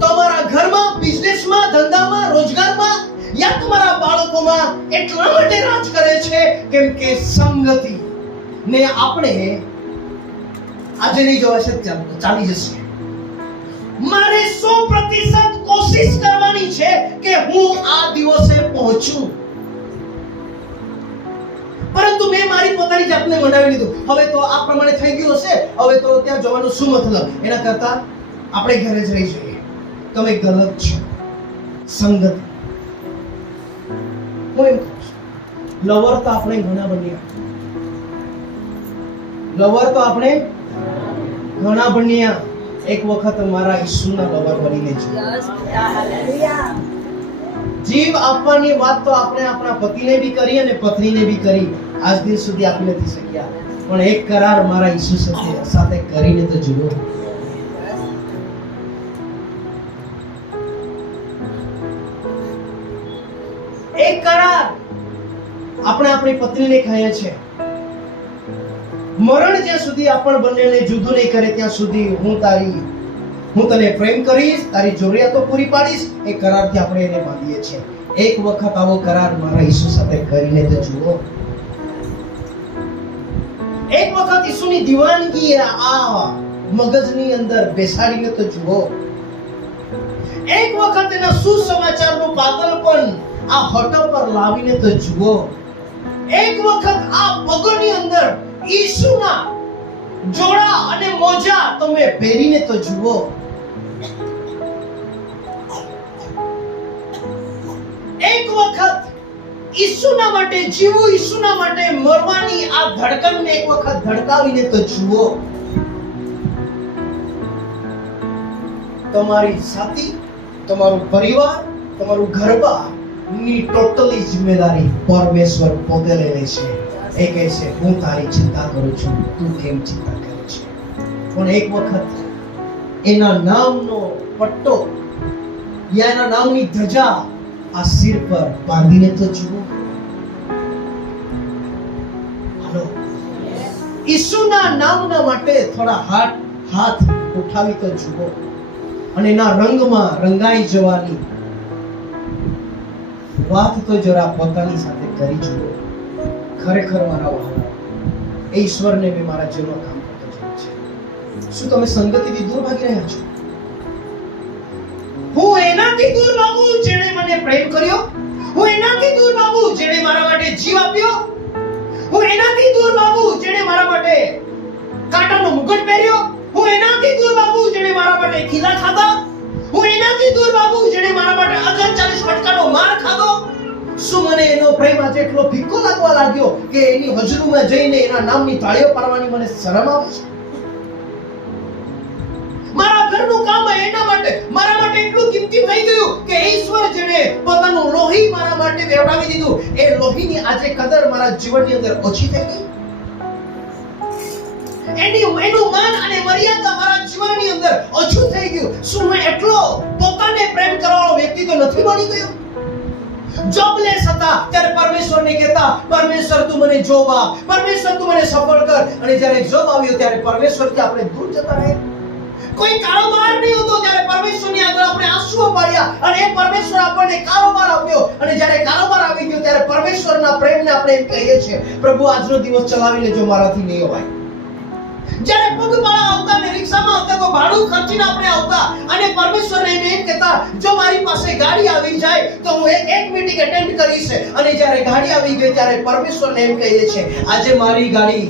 તમારા ઘરમાં, બિઝનેસમાં, ધંધામાં, રોજગારમાં યા તમારા બાળકોમાં એટલા માટે રાજ કરે છે કેમ કે સંગતિ ને આપણે આજે નહીં જોવાશે, ચાલી જશે. મારે 100% કોશિશ કરવાની છે કે હું આ દિવસે પહોંચું, પરંતુ મેં મારી પોતાની જાતને મનાવી લીધું. હવે તો આ પ્રમાણે થઈ ગયું હશે, હવે તો ત્યાં જવાનો શું મતલબ? એના કરતા આપણે ઘરે જ રહી જઈએ. તમે ગલત છો. સંગતિ, હું એમ કહું છું, લવર તો આપણે ઘણા બન્યા. એક વખત મારા ઈસુના લવર બનીને જોયા. જીવ આપવાની વાત તો આપણે આપણા પતિને બી કરી અને પત્નીને બી કરી, આજ દિન સુધી આપી નથી શક્યા. પણ એક કરાર મારા ઈસુ સાથે કરીને તો જુઓ. એક કરાર આપણે આપણી પત્નીને કહીએ છે, મરણ જ્યાં સુધી આપણ બંનેને જુદું નહીં કરે ત્યાં સુધી હું તને પ્રેમ કરીશ, તારી જરૂરિયાતો પૂરી પાડીશ. એ કરારથી આપણે એને બાંધીએ છીએ. એક વખત આવો કરાર મારા ઈસુ સાથે કરીને તો જુઓ. એક વખત ઈસુની દીવાનગી આ મગજની અંદર બેસાડીને તો જુઓ. એક વખત એના સુસમાચારનું પાગલપન આ હોઠો પર લાવીને તો જુઓ. એક વખત આ પગોની અંદર ઈસુના જોડા અને મોજા તમે પહેરીને તો જુઓ. એક વખત ઈસુના માટે જીવવું, ઈસુના માટે મરવાની આ ધડકનને એક વખત ધડકાવીને તો જુઓ. તમારી સાથી, તમારું પરિવાર, તમારું ઘરબા ની ટોટલી જિમ્મેદારી પરમેશ્વર પોતે લે છે. એ કહે છે, હું તારી ચિંતા કરું છું, તું કેમ ચિંતા કરે છે? પણ એક વખત એના નામનો પટ્ટો યા એના નામની ધજા આ સિર પર બાંધીને તો જુઓ. હાલો, ઈસુના નામના માટે થોડા હાથ ઉઠાવી તો જુઓ અને એના રંગમાં રંગાઈ જવાની વાત તો જરા પોતાની સાથે કરી જુઓ. ખરેખર મારા વહાલા, એ ઈશ્વરને મેં મારા જીવનમાં કામ કરતો જોયું છે. શું તમે સંગતિથી દૂર ભાગી રહ્યા છો? હું એનાથી દૂર ભાગું જેણે મને પ્રેમ કર્યો? હું એનાથી દૂર ભાગું જેણે મારા માટે જીવ આપ્યો? હું એનાથી દૂર ભાગું જેણે મારા માટે કાંટાનો મુગટ પહેર્યો? હું એનાથી દૂર ભાગું જેણે મારા માટે ખીલા ખાધા? હું એનાથી દૂર ભાગું જેણે મારા માટે 39 ફટકાનો માર ખાધો? શું મને એનો પ્રેમ આજે એટલો ફિક્કો લાગવા લાગ્યો કે એની હજરૂમાં જઈને એના નામની તાળીઓ પાડવાની મને શરમ આવે છે? મારા ઘરનું કામ એના માટે મારા માટે એટલું કિંમતી થઈ ગયું કે ઈશ્વર જેણે પોતાનું લોહી મારા માટે વેવડાવી દીધું, એ લોહીની આજે કદર મારા જીવનની અંદર ઓછી થઈ ગઈ. એનું માન અને મર્યાદા મારા જીવનની અંદર ઓછું થઈ ગયું. શું હું એટલો પોતાને પ્રેમ કરવાનો વ્યક્તિ તો નથી બની ગયો? જોબલેસ હતા ત્યારે પરમેશ્વરને કહેતા, પરમેશ્વર તું મને જોબ આપ, પરમેશ્વર તું મને સફળ કર. અને જ્યારે જોબ આવ્યો ત્યારે પરમેશ્વરથી આપણે દૂર જતા રહ્યા. કોઈ કારોબાર નહીં હતો ત્યારે પરમેશ્વરની આગળ આપણે આંસુઓ પાડ્યા અને એ પરમેશ્વર આપણને કારોબાર આપ્યો. અને જ્યારે કારોબાર આવી ગયો ત્યારે પરમેશ્વરના પ્રેમને આપણે એમ કહીએ છીએ, પ્રભુ આજનો દિવસ ચલાવી લેજો, મારાથી નહીં હોય. જ્યારે પગપાળા આવતા ને રિક્ષામાં આવતા તો ભાડું ખર્ચીને આપણે આવતા અને પરમેશ્વરને એમ કહેતા, જો મારી પાસે ગાડી આવી જાય તો હું એક મીટિંગ અટેન્ડ કરીશ. અને જ્યારે ગાડી આવી ગઈ ત્યારે પરમેશ્વરને એમ કહીએ છીએ, આજે મારી ગાડી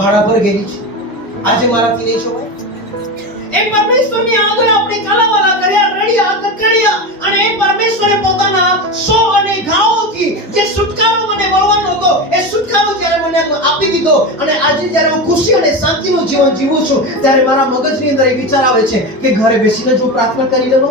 ભાડા પર ગઈ છે, આજે મારાથી નહીં જોવાય. એ પરમેશ્વરની આગળ આપણે કાલાવાલા કર્યા, રડ્યા, કકડ્યા અને એ પરમેશ્વરે પોતાના સો અને ઘાવોથી જે છુટકારો મને મળવાનો હતો એ છુટકારો જ્યારે મને આપી દીધો. અને આજે જ્યારે હું ખુશી અને શાંતિનું જીવન જીવું છું ત્યારે મારા મગજની અંદર એક વિચાર આવે છે કે ઘરે બેસીને જો પ્રાર્થના કરી લેવો.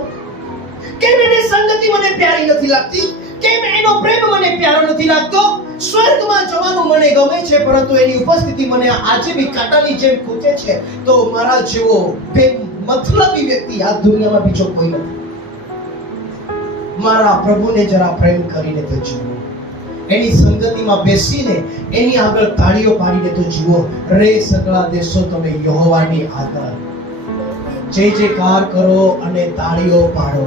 કેમ એની સંગતિ મને પ્યારી નથી લાગતી? કેમ એનો પ્રેમ મને પ્યારો નથી લાગતો? સ્વર્ગમાં જવાનું મને ગમે છે પરંતુ એની ઉપસ્થિતિ મને આજે બી કાંટાની જેમ ખૂંચે છે. તો મારા જેવો મતલબી વ્યક્તિ આ દુનિયામાં બીજો કોઈ નથી. મારા પ્રભુને જરા પ્રેમ કરીને તો જુઓ, એની સંગતિમાં બેસીને એની આગળ તાળીઓ પાડીને તો જુઓ. રે સકળા દેશો તમે યહોવાની આગળ જય જયકાર કરો અને તાળીઓ પાડો.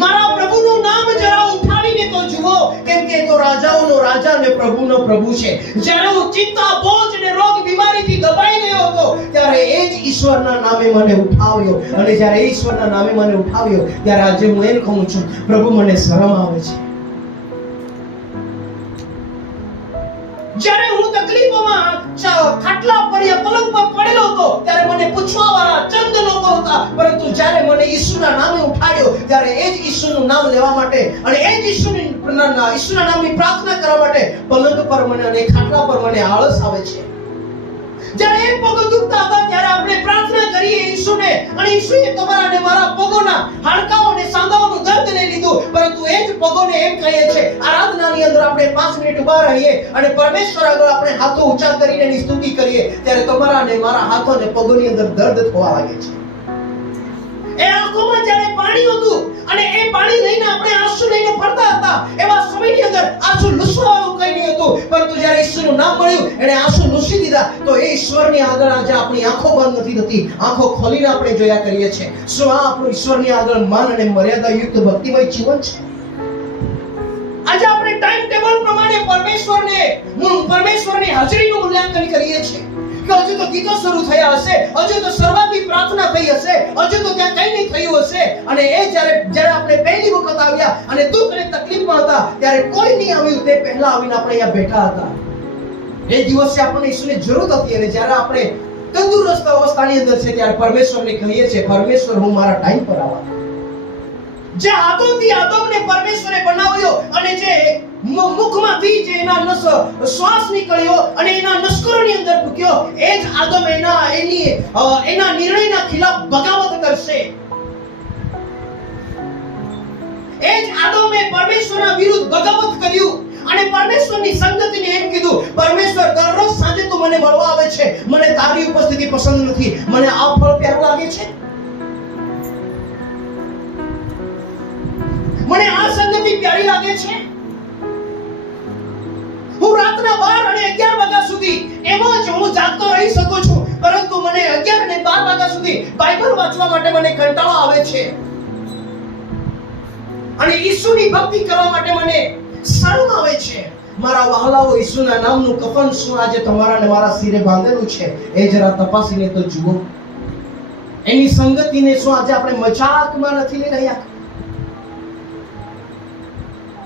મારા પ્રભુનું નામ જરા ઉઠાવીને તો જુઓ, કેમ કે તો રાજાઓનો રાજા અને પ્રભુનો પ્રભુ છે. જ્યારે હું ચિંતા, બોજ અને રોગ બીમારીથી દબાઈ ગયો હતો ત્યારે એ જ ઈશ્વરના નામે મને ઉઠાવ્યો. અને જ્યારે ઈશ્વરના નામે મને ઉઠાવ્યો ત્યારે આજે હું એમ કહું છું, પ્રભુ મને શરમ આવે છે. જ્યારે હું તકલીફોમાં ખાટલા પડ્યા પલંગ પર પડેલો હતો ત્યારે મને પૂછવાવાળા ચંદ લોકો હતા, પરંતુ જ્યારે મને ઈસુના નામે ઉઠાડ્યો ત્યારે એ જ ઈસુનું નામ લેવા માટે અને એ જ ઈસુના નામની પ્રાર્થના કરવા માટે પલંગ પર મને અને ખાટલા પર મને આળસ આવે છે. જ્યારે એ પગ દુખતા હતા ત્યારે આપણે પ્રાર્થના કરીએ ઈસુને અને ઈસુએ તમારા અને મારા પગોના હાડકાઓ અને સાંધાઓનું દર્દ લઈ લીધું, પરંતુ એ જ પગોને એમ કહીએ છે આરાધનાની અંદર આપણે 5 મિનિટ ઊભા રહીએ અને પરમેશ્વર આગળ આપણે હાથો ઊંચા કરીને એની સ્તુતિ કરીએ ત્યારે તમારા અને મારા હાથો અને પગોની અંદર દર્દ થવા લાગે છે. એ આંખોમાં જ્યારે પાણી હતું અને એ પાણી લઈને આપણે આંસુ લઈને ફરતા હતા એવા સમયની અંદર આંસુ લૂછવાનું કંઈ નહીં હતું, પરંતુ જ્યારે ઈશ્વરનું નામ મળ્યું એને આંસુ લૂછી દીધા. તો એ ઈશ્વરની આગળ આજે આપણી આંખો બંધ નથી થતી, આંખો ખોલીને આપણે જોયા કરીએ છીએ. શું આ આપણું ઈશ્વરની આગળ માન અને મર્યાદા યુક્ત ભક્તિમય જીવન છે? આજે આપણે ટાઈમ ટેબલ પ્રમાણે પરમેશ્વરની હાજરીનું મૂલ્યાંકન કરીએ છીએ કે હજુ તો ગીતો શરૂ થયા હશે, હજુ તો સર્વાધિક પ્રાર્થના થઈ હશે, હજુ તો ત્યાં કંઈ નહીં થયું હશે. અને એ જ્યારે આપણે પહેલી વખત આવ્યા અને દુઃખ અને તકલીફમાં હતા ત્યારે કોઈ નહીં આવ્યું, તે પહેલા આવીને આપણે અહીંયા બેઠા હતા. એ દિવસે આપણને ઈશ્વરની જરૂર હતી અને જ્યારે આપણે તંદુરસ્ત અવસ્થાની અંદર છે ત્યારે પરમેશ્વરને કહીએ છીએ, પરમેશ્વર હું મારા ટાઈમ પર આવા. જે હાથોથી આદમને પરમેશ્વરે બનાવ્યો અને જે મુખમાંથી જે એના શ્વાસ નીકળ્યો અને એના નસકોરની અંદર ફૂક્યો, એ જ આદમ એના નિર્ણયના ખિલાફ બગાવત કરશે. એ જ આદમે પરમેશ્વરના વિરુદ્ધ બગાવત કર્યું અને પરમેશ્વરની સંગતિને એમ કીધું, પરમેશ્વર દરરોજ સાંજે તું મને મળવા આવે છે, મને તારી ઉપસ્થિતિ પસંદ નથી, મને આ ફળ પ્યારું લાગે છે, મને આ સંગતિ પ્યારી લાગે છે. હું રાતના 12 અને 11 વાગ્યા સુધી એમ જ હું જાગતો રહી શકું છું, પરંતુ મને 11 અને 12 વાગ્યા સુધી બાઇબલ વાંચવા માટે મને કંટાળો આવે છે અને ઈસુની ભક્તિ કરવા માટે મને શરમ આવે છે. મારા વહાલાઓ, ઈસુના નામનું કફન શું આજે તમારા ને મારા શિરે બાંધેલું છે એ જરા તપાસીને તો જુઓ. એની સંગતિને શું આજે આપણે મજાકમાં નથી લઈ રહ્યા?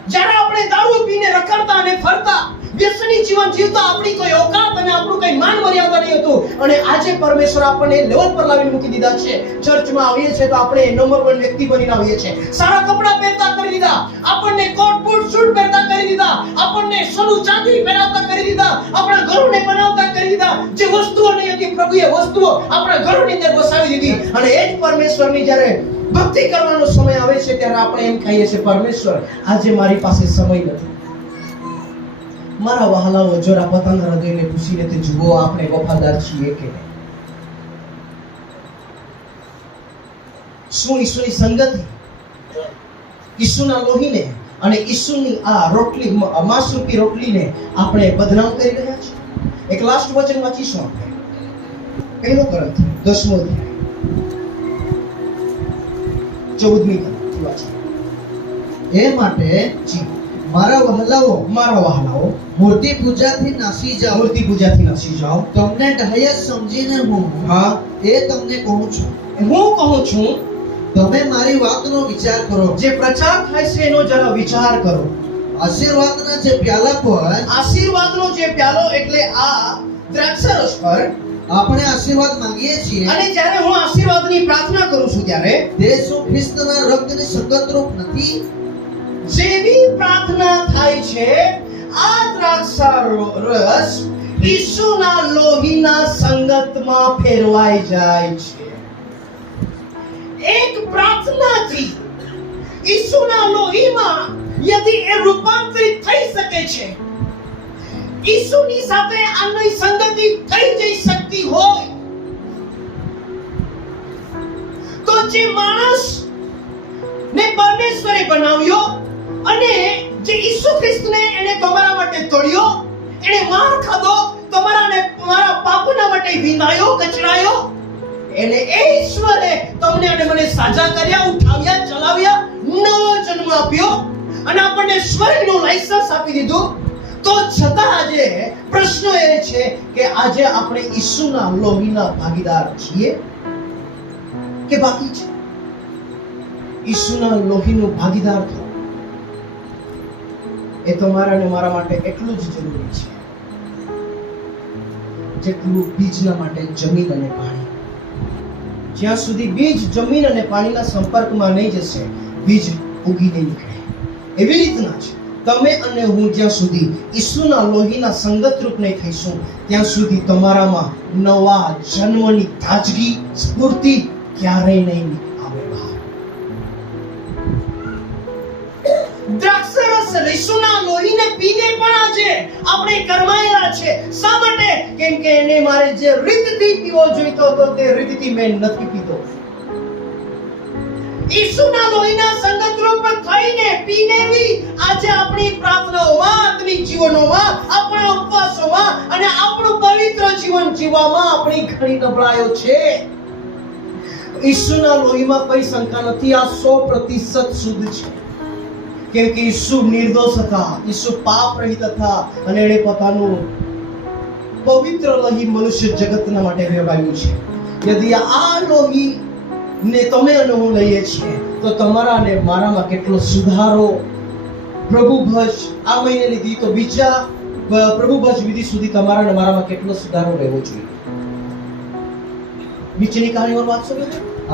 જ્યારે આપણે દારૂ પીને રખડતા અને ફરતા વ્યસની જીવન જીવતા, આપણી કોઈ ઓકાત અને આપણું કોઈ માન મર્યાદા નહીં હતું, અને આજે પરમેશ્વર આપણને લેવલ પર લાવીને મૂકી દીધા છે. ચર્ચમાં આવીએ છીએ તો આપણે નંબર 1 વ્યક્તિ બનીને આવીએ છીએ. સારા કપડાં પહેરતા કરી દીધા, આપણને કોટ બૂટ સૂટ પહેરતા કરી દીધા, આપણને સોનું ચાંદી પહેરાવતા કરી દીધા, આપણા ઘરોને બનાવતા કરી દીધા. જે વસ્તુઓ નહીં હતી પ્રભુએ વસ્તુઓ આપણા ઘરોની અંદર વસાવી દીધી. અને એ જ પરમેશ્વરની જ્યારે ભક્તિ કરવાનો સમય આવે છે ત્યારે આપણે એમ કહીએ છીએ, પરમેશ્વર આજે મારી પાસે સમય નથી. મારા વહાલાઓ, જરા પોતાના હૃદયને પૂછીને તે જુઓ, આપણે વફાદાર છીએ કે નહીં? શું ઈસુની સંગતિ, ઈસુના લોહીને અને ઈસુની આ રોટલી, માંસરૂપી રોટલીને આપણે બદનામ કરી રહ્યા છીએ? એક લાસ્ટ વચન વાંચીશું આપણે. 1 કોરિન્થીઓ 10મો અધ્યાય 14મી કલમથી વાંચીએ. એ માટે જી, મારા વહાલાઓ, મૂર્તિ પૂજાથી નાસી જાઓ. મૂર્તિ પૂજાથી નાસી જાઓ. તમને ડાહ્ય સમજીને હું એ તમને કહું છું. હું કહું છું, તમે મારી વાતનો વિચાર કરો. જે પ્રચાર થાય છે એનો જરા વિચાર કરો. આશીર્વાદના જે પ્યાલા પર, આશીર્વાદનો જે પ્યાલો એટલે આ દ્રાક્ષરસ પર આપણે આશીર્વાદ માંગીએ છીએ, અને જ્યારે હું આશીર્વાદની પ્રાર્થના કરું છું ત્યારે તે શું ખ્રિસ્તના રક્તની સંગતરૂપ નથી? જેવી પ્રાર્થના થાય છે, આ દ્રાક્ષરસ ઈસુના લોહીના સંગતમાં ફેરવાઈ જાય છે. એક પ્રાર્થનાથી ઈસુના લોહીમાં યદિ એ રૂપાંતરિત થઈ શકે છે, ઈસુની સાથે આની સંગતિ થઈ જઈ શકતી હોય, તો જે માણસ ને પરમેશ્વરે બનાવ્યો અને જે ઈસુ ખ્રિસ્તને એને તમારા માટે તોડ્યો, એને માર ખાધો, તમારા ને તમારા પાપોના માટે વિંધાયો, કચડાયો, એને એ ઈશ્વરે તમને અને મને સાજા કર્યા, ઉઠાવ્યા, ચલાવ્યા, નવો જન્મ આપ્યો અને આપણને સ્વર્ગનું લાયસન્સ આપી દીધું. તો છતાં આજે પ્રશ્ન એ છે કે આજે આપણે ઈસુના લોહીના ભાગીદાર છીએ કે બાકી છે? ઈસુના લોહીનું ભાગીદાર થવું એ તમારા અને મારા માટે એટલું જ જરૂરી છે જેટલું બીજના માટે જમીન અને પાણી. જ્યાં સુધી બીજ જમીન અને પાણીના સંપર્કમાં નહીં જશે, બીજ ઉગી નહીં નીકળે. એવી રીતના છે તમે અને હું જ્યાં સુધી ઈસુના લોહીના સંગતરૂપ નહીં થઈશું, ત્યાં સુધી તમારામાં નવા જન્મની તાજગી, સ્ફૂર્તિ ક્યારેય નહીં આવે બહાર. દ્રાક્ષરસ ઈસુના લોહીને પીને પણ આજે આપણે કરમાયેલા છે. શા માટે? કેમ કે એને મારે જે રીતથી પીવો જોઈતો હતો તે રીતથી મેં નથી પીતો. ઈસુના લોહીના સંગતરૂપ થઈને પીને બી આજે આપણી પ્રાર્થનાઓમાં, આત્મિક જીવનોમાં, આપણા ઉપવાસોમાં અને આપણું પવિત્ર જીવન જીવવામાં આપણી ઘણી નબળાઈઓ છે. ઈસુના લોહીમાં કોઈ શંકા નથી, આ 100% શુદ્ધ છે. કેમ કે ઈસુ નિર્દોષ હતા, ઈસુ પાપ રહિત હતા અને એણે પોતાનું પવિત્ર લોહી મનુષ્ય જગતના માટે વહેવાયું છે. યદિ આ લોહી ને તમે અને હું લઈએ છીએ તો તમારા અને મારામાં કેટલો સુધારો. પ્રભુભજ આ મહિને લીધી તો બીજા પ્રભુભજ વિધિ સુધી તમારા અને મારામાં કેટલો સુધારો રહેવો જોઈએ. નીચેની કહાણીઓ વાંચશો કે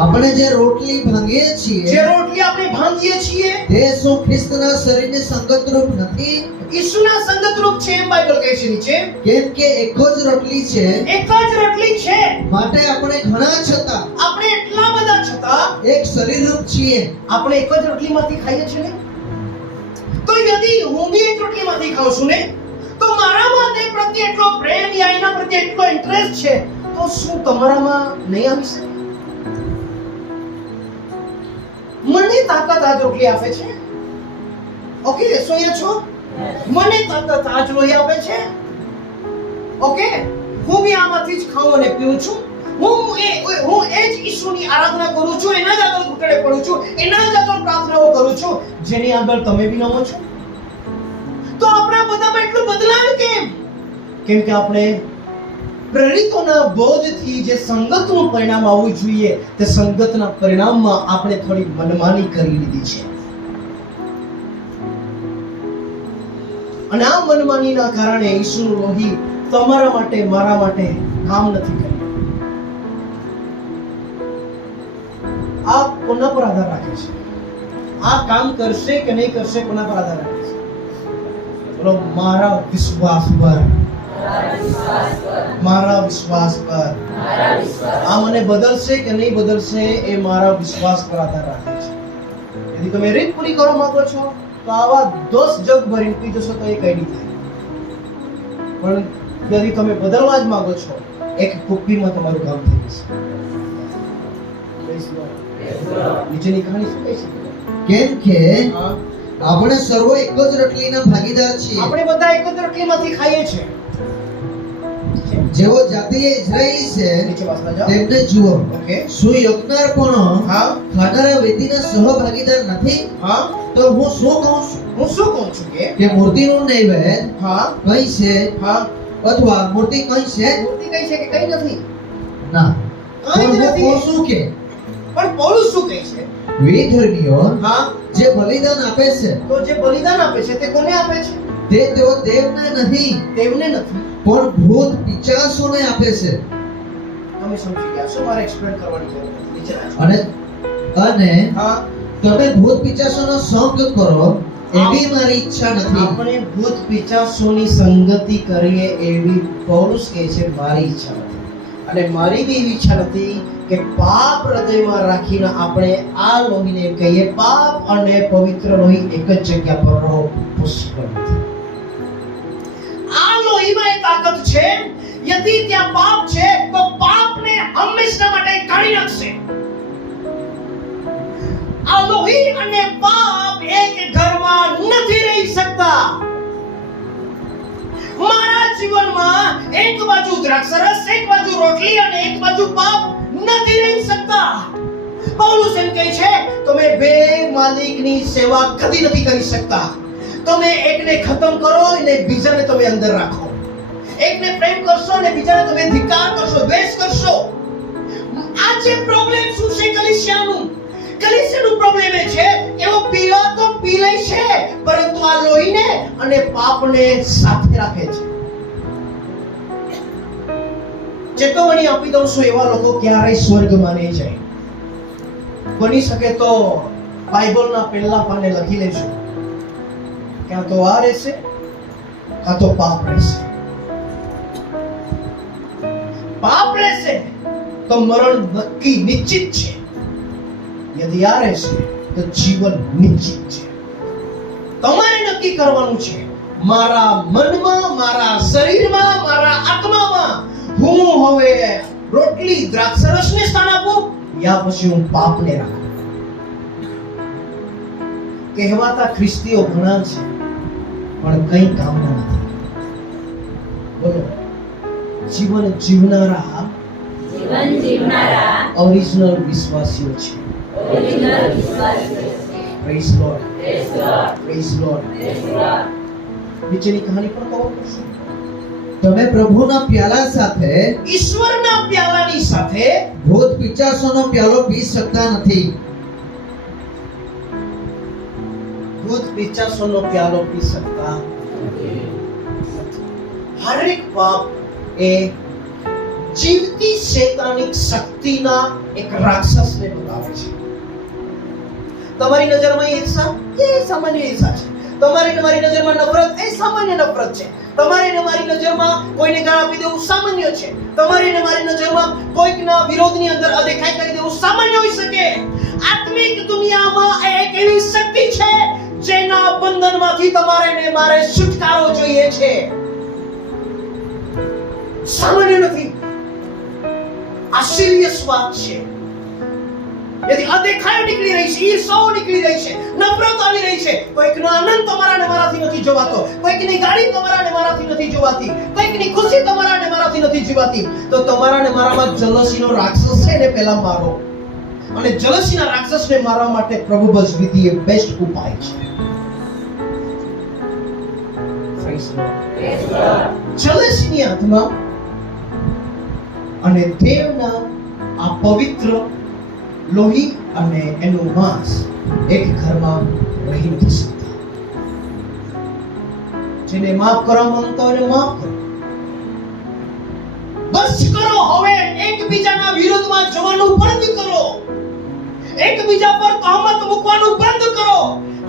આપણે જે રોટલી ભાંગીએ છીએ, જે રોટલી આપણે ભાંગીએ છીએ તે શું ખ્રિસ્તના શરીરની સંગતરૂપ નથી? ઈસુના સંગતરૂપ છે એમ બાઇબલ કહે છે નીચે. કેમ કે એક જ રોટલી છે, એક જ રોટલી છે, માટે આપણે ઘણા છતાં, આપણે એટલા બધા છતાં એક શરીરરૂપ છીએ. આપણે એક જ રોટલીમાંથી ખાઈએ છીએ ને? તો યદિ હું બી એક રોટલીમાંથી ખાઉં છું ને, તો મારામાં તે પ્રત્યે એટલો પ્રેમ યા એના પ્રત્યે એટલો ઇન્ટરેસ્ટ છે, તો શું તમારામાં નહીં આવી શકે? મને તાકાત આ રોટલી આપે છે. ઓકે, શું અહીંયા છો? મને તાકાત આ જ લોહી આપે છે. ઓકે, હું બી આમાંથી જ ખાઉં અને પીઉં છું. હું એ જ ઈશ્વરની આરાધના કરું છું, એના જ આગળ ઘૂંટડે પડું છું, એના જ આગળ પ્રાર્થનાઓ કરું છું જેની આગળ તમે બી નમો છો. તો આપણા બધામાં એટલો બદલાણ કેમ? કેમ કે આપણે પ્રેરિતોના બોધથી જે સંગતનું પરિણામ આવવું જોઈએ તે સંગતના પરિણામમાં આપણે થોડી મનમાની કરી લીધી છે. અને આ મનમાનીના કારણે ઈસુનું લોહી તમારા માટે મારા માટે કામ નથી કર્યું. આ કોના પર આધાર રાખે છે? આ કામ કરશે કે નહીં કરશે કોના પર આધાર રાખે છે? બોલો, મારા વિશ્વાસ પર. મારા વિશ્વાસ પર. આ મને બદલશે કે નહીં બદલશે એ મારા વિશ્વાસ પર આધાર રાખે છે. यदि તમે રીત પૂરી કરવા માંગો છો તો આવા 10 જગ ભરીને પી જશો તો એ કઈ નહીં થાય. પણ यदि તમે બદલવા જ માંગો છો એક કુપ્પીમાં તમારું કામ થઈ જશે. નીચેની કહાની શું કહે છે? કેમ કે હા, આપણે સર્વ એક જ રોટલીના ભાગીદાર છીએ. આપણે બધા એક જ રોટલીમાંથી ખાઈએ છીએ. જેઓ જાતીય ઇઝરાયેલી છે નીચે વાંચતા જાઓ. તેમને જુઓ. ઓકે. શું યજ્ઞાર્પણો હા ખાનારા વેદીના સહભાગીદાર નથી? હા, તો હું શું કહું છું હું શું કહું છું કે મૂર્તિનું નૈવેદ્ય હા કઈ છે હા અથવા મૂર્તિ કઈ છે? મૂર્તિ કઈ છે કે કઈ નથી? ના. કઈ જ પણ હું નથી. કહું છું કે પણ પૌલુસ શું કહે છે? વિધર્મીઓ હા, જે બલિદાન આપે છે તો જે બલિદાન આપે છે તે કોને આપે છે? તેઓ દેવને નહીં તેમને નથી. પણ ભૂત પિશાચોને આપે છે. તમે સમજી ગયા શું? મારે એક્સપ્લેન કરવાની જરૂર નથી. નીચે વાંચો. અને હા, તમે ભૂત પિશાચોનો સંગ કરો એવી મારી ઈચ્છા નથી. આપણે ભૂત પિશાચોની સંગતિ કરીએ એવી પૌલુસ કહે છે મારી ઈચ્છા નથી. અને મારી બી એવી ઈચ્છા નથી કે પાપ હૃદયમાં રાખીને આપણે આ લોહીને એમ કહીએ પાપ અને પવિત્ર લોહી એક જ જગ્યા પર રહો. પોસિબલ નથી. આ લોહીમાં એક તાકાત છે. યદિ ત્યાં પાપ છે તો પાપને હંમેશા માટે કાઢી નાખશે. આ લોહી અને પાપ એક ઘરમાં નથી રહી શકતા. મારા જીવનમાં એક બાજુ દ્રાક્ષરસ, એક બાજુ રોટલી અને એક બાજુ પાપ નથી રહી શકતા. પૌલુસ એમ કહે છે તમે બે માલિકની સેવા કદી નથી કરી શકતા. તમે એકને ખતમ કરો અને બીજાને તમે અંદર રાખો. એકને પ્રેમ કરશો અને બીજાને તમે ધિક્કાર કરશો, દ્વેષ કરશો. આ જે પ્રોબ્લેમ શું છે કલીસિયાનું? કલીસિયાનું પ્રોબ્લેમ એ છે એવો પીવા તો પી લે છે પરંતુ આ લોહીને અને પાપને સાથે રાખે છે. ચેતવણી આપી દઉં છું, એવા લોકો ક્યારેય સ્વર્ગમાં નહીં જાય. બની શકે તો બાઇબલના પહેલા પાને લખી લેજો, ક્યાં તો આ રહેશે કાં તો પાપ રહેશે. પાપ રહેશે તો મરણ નક્કી નિશ્ચિત છે. यदि આ રહેશે તો જીવન નિશ્ચિત છે. તમારે નક્કી કરવાનું છે મારા મનમાં, મારા શરીરમાં, મારા આત્મામાં હું હવે રોટલી દ્રાક્ષરસને સ્થાન આપું યા પછી હું પાપને રાખું. કહેવાતા ખ્રિસ્તીઓ ઘણા છે પણ કઈ કામના નથી. બોલો, જીવન જીવનારા ઓરિજિનલ વિશ્વાસીઓ છે. Praise lord, praise lord. નીચેની કહાની પણ કવર કરશું. તમે પ્રભુના પ્યાલા સાથે ઈશ્વરના પ્યાલાની સાથે ભૂત પિશાચોનો પ્યાલો પી શકતા નથી. ભૂત પિશાચોનો પ્યાલો પી શકતા નથી. હરેક પાપ એ જીવતી શૈતાનિક શક્તિના એક રાક્ષસને બતાવે છે. તમારી નજરમાં ઈર્ષા એ સામાન્ય ઈર્ષા છે. તમારી ને મારી નજરમાં નફરત એ સામાન્ય નફરત છે. તમારી ને મારી નજરમાં કોઈને ગાળ આપી દેવું સામાન્ય છે. તમારી ને મારી નજરમાં કોઈકના વિરોધની અંદર અદેખાઈ કરી દેવું સામાન્ય હોઈ શકે. આત્મિક દુનિયામાં એક એવી શક્તિ છે જેના બંધનમાંથી તમારે ને મારે છુટકારો જોઈએ છે. સામાન્ય નથી. આ સિરિયસ વાત છે. यदि अदेखाई નીકળી રહી છે, ઈર્ષાઓ નીકળી રહી છે, નફરત આવી રહી છે, કોઈકનો આનંદ તમારા ને મારાથી નથી જોવાતો, કોઈકની ગાડી તમારા ને મારાથી નથી જોવાતી, કોઈકની ખુશી તમારા ને મારાથી નથી જોવાતી, તો તમારા ને મારામાં જલસીનો રાક્ષસ છે ને પહેલા મારો. અને જલસીના રાક્ષસને મારવા માટે પ્રભુ બસ વિધિ એ બેસ્ટ ઉપાય છે. Praise lord. જલસની આત્મા અને દેવના આ પવિત્ર લોહી અને એનું માંસ એક ઘરમાં રહી નથી શકતા. જેને માફ કરવા માંગતા હોય એને માફ કરો. બસ કરો. હવે એકબીજાના વિરુદ્ધમાં જવાનું બંધ કરો. એકબીજા પર તહોમત મૂકવાનું બંધ કરો.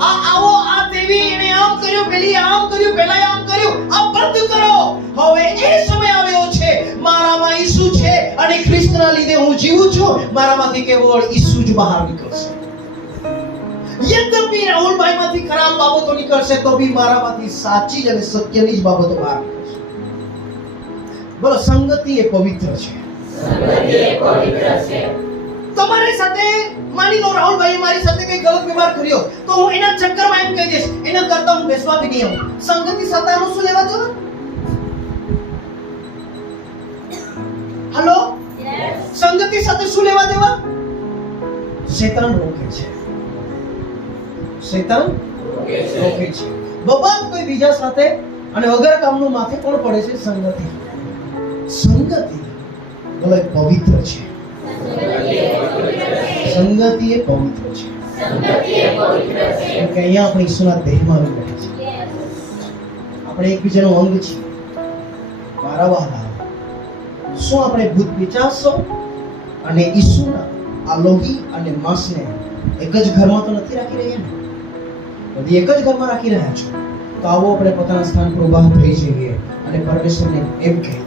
આ આવો આ દેવી એને આમ કર્યું, પેલી આમ કર્યું, પેલા આમ કર્યું, આ બંધ કરો. હવે એ સમય આવ્યો છે, મારામાં ઈસુ છે અને ખ્રિસ્તના લીધે હું જીવું છું. મારામાંથી કેવળ ઈસુ જ બહાર નીકળશે. યદ્યપિ રાહુલભાઈમાંથી ખરાબ બાબતો નીકળશે તો બી મારામાંથી સાચી અને સત્યની જ બાબતો બહાર નીકળશે. બોલો, સંગતિ એ પવિત્ર છે. તમારી સાથે માની લો રાહુલભાઈએ મારી સાથે કઈ ગલત વ્યવહાર કર્યો તો હું એના ચક્કરમાં એમ કહી દઈશ, એના કરતા હું બેસવા બી નહીં આવું. સંગતિ સાથે આનું શું લેવા દેવા? હલો, સંગતિ સાથે શું લેવા દેવા? શેતાન રોકે છે. શેતાન રોકે છે. બબાલ કોઈ બીજા સાથે અને વગર કામનું માથે કોણ પડે છે? સંગતિ. સંગતિ બોલો એ પવિત્ર છે. સંગતિ એ પવિત્ર છે. કેમ કે અહીંયા આપણે ઈસુના દેહમાં રહે છે. આપણે એકબીજાનો અંગ છીએ. મારા વહાલા, શું આપણે ભૂત પિચાસો અને ઈસુના આ લોહી અને માંસને એક જ ઘરમાં તો નથી રાખી રહ્યા ને? બધી એક જ ઘરમાં રાખી રહ્યા છો. તો આવો આપણે પોતાના સ્થાન પર ઊભા થઈ જઈએ અને પરમેશ્વરને એમ કહીએ,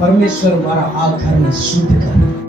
પરમેશ્વર મારા આ ઘરને શુદ્ધ કર.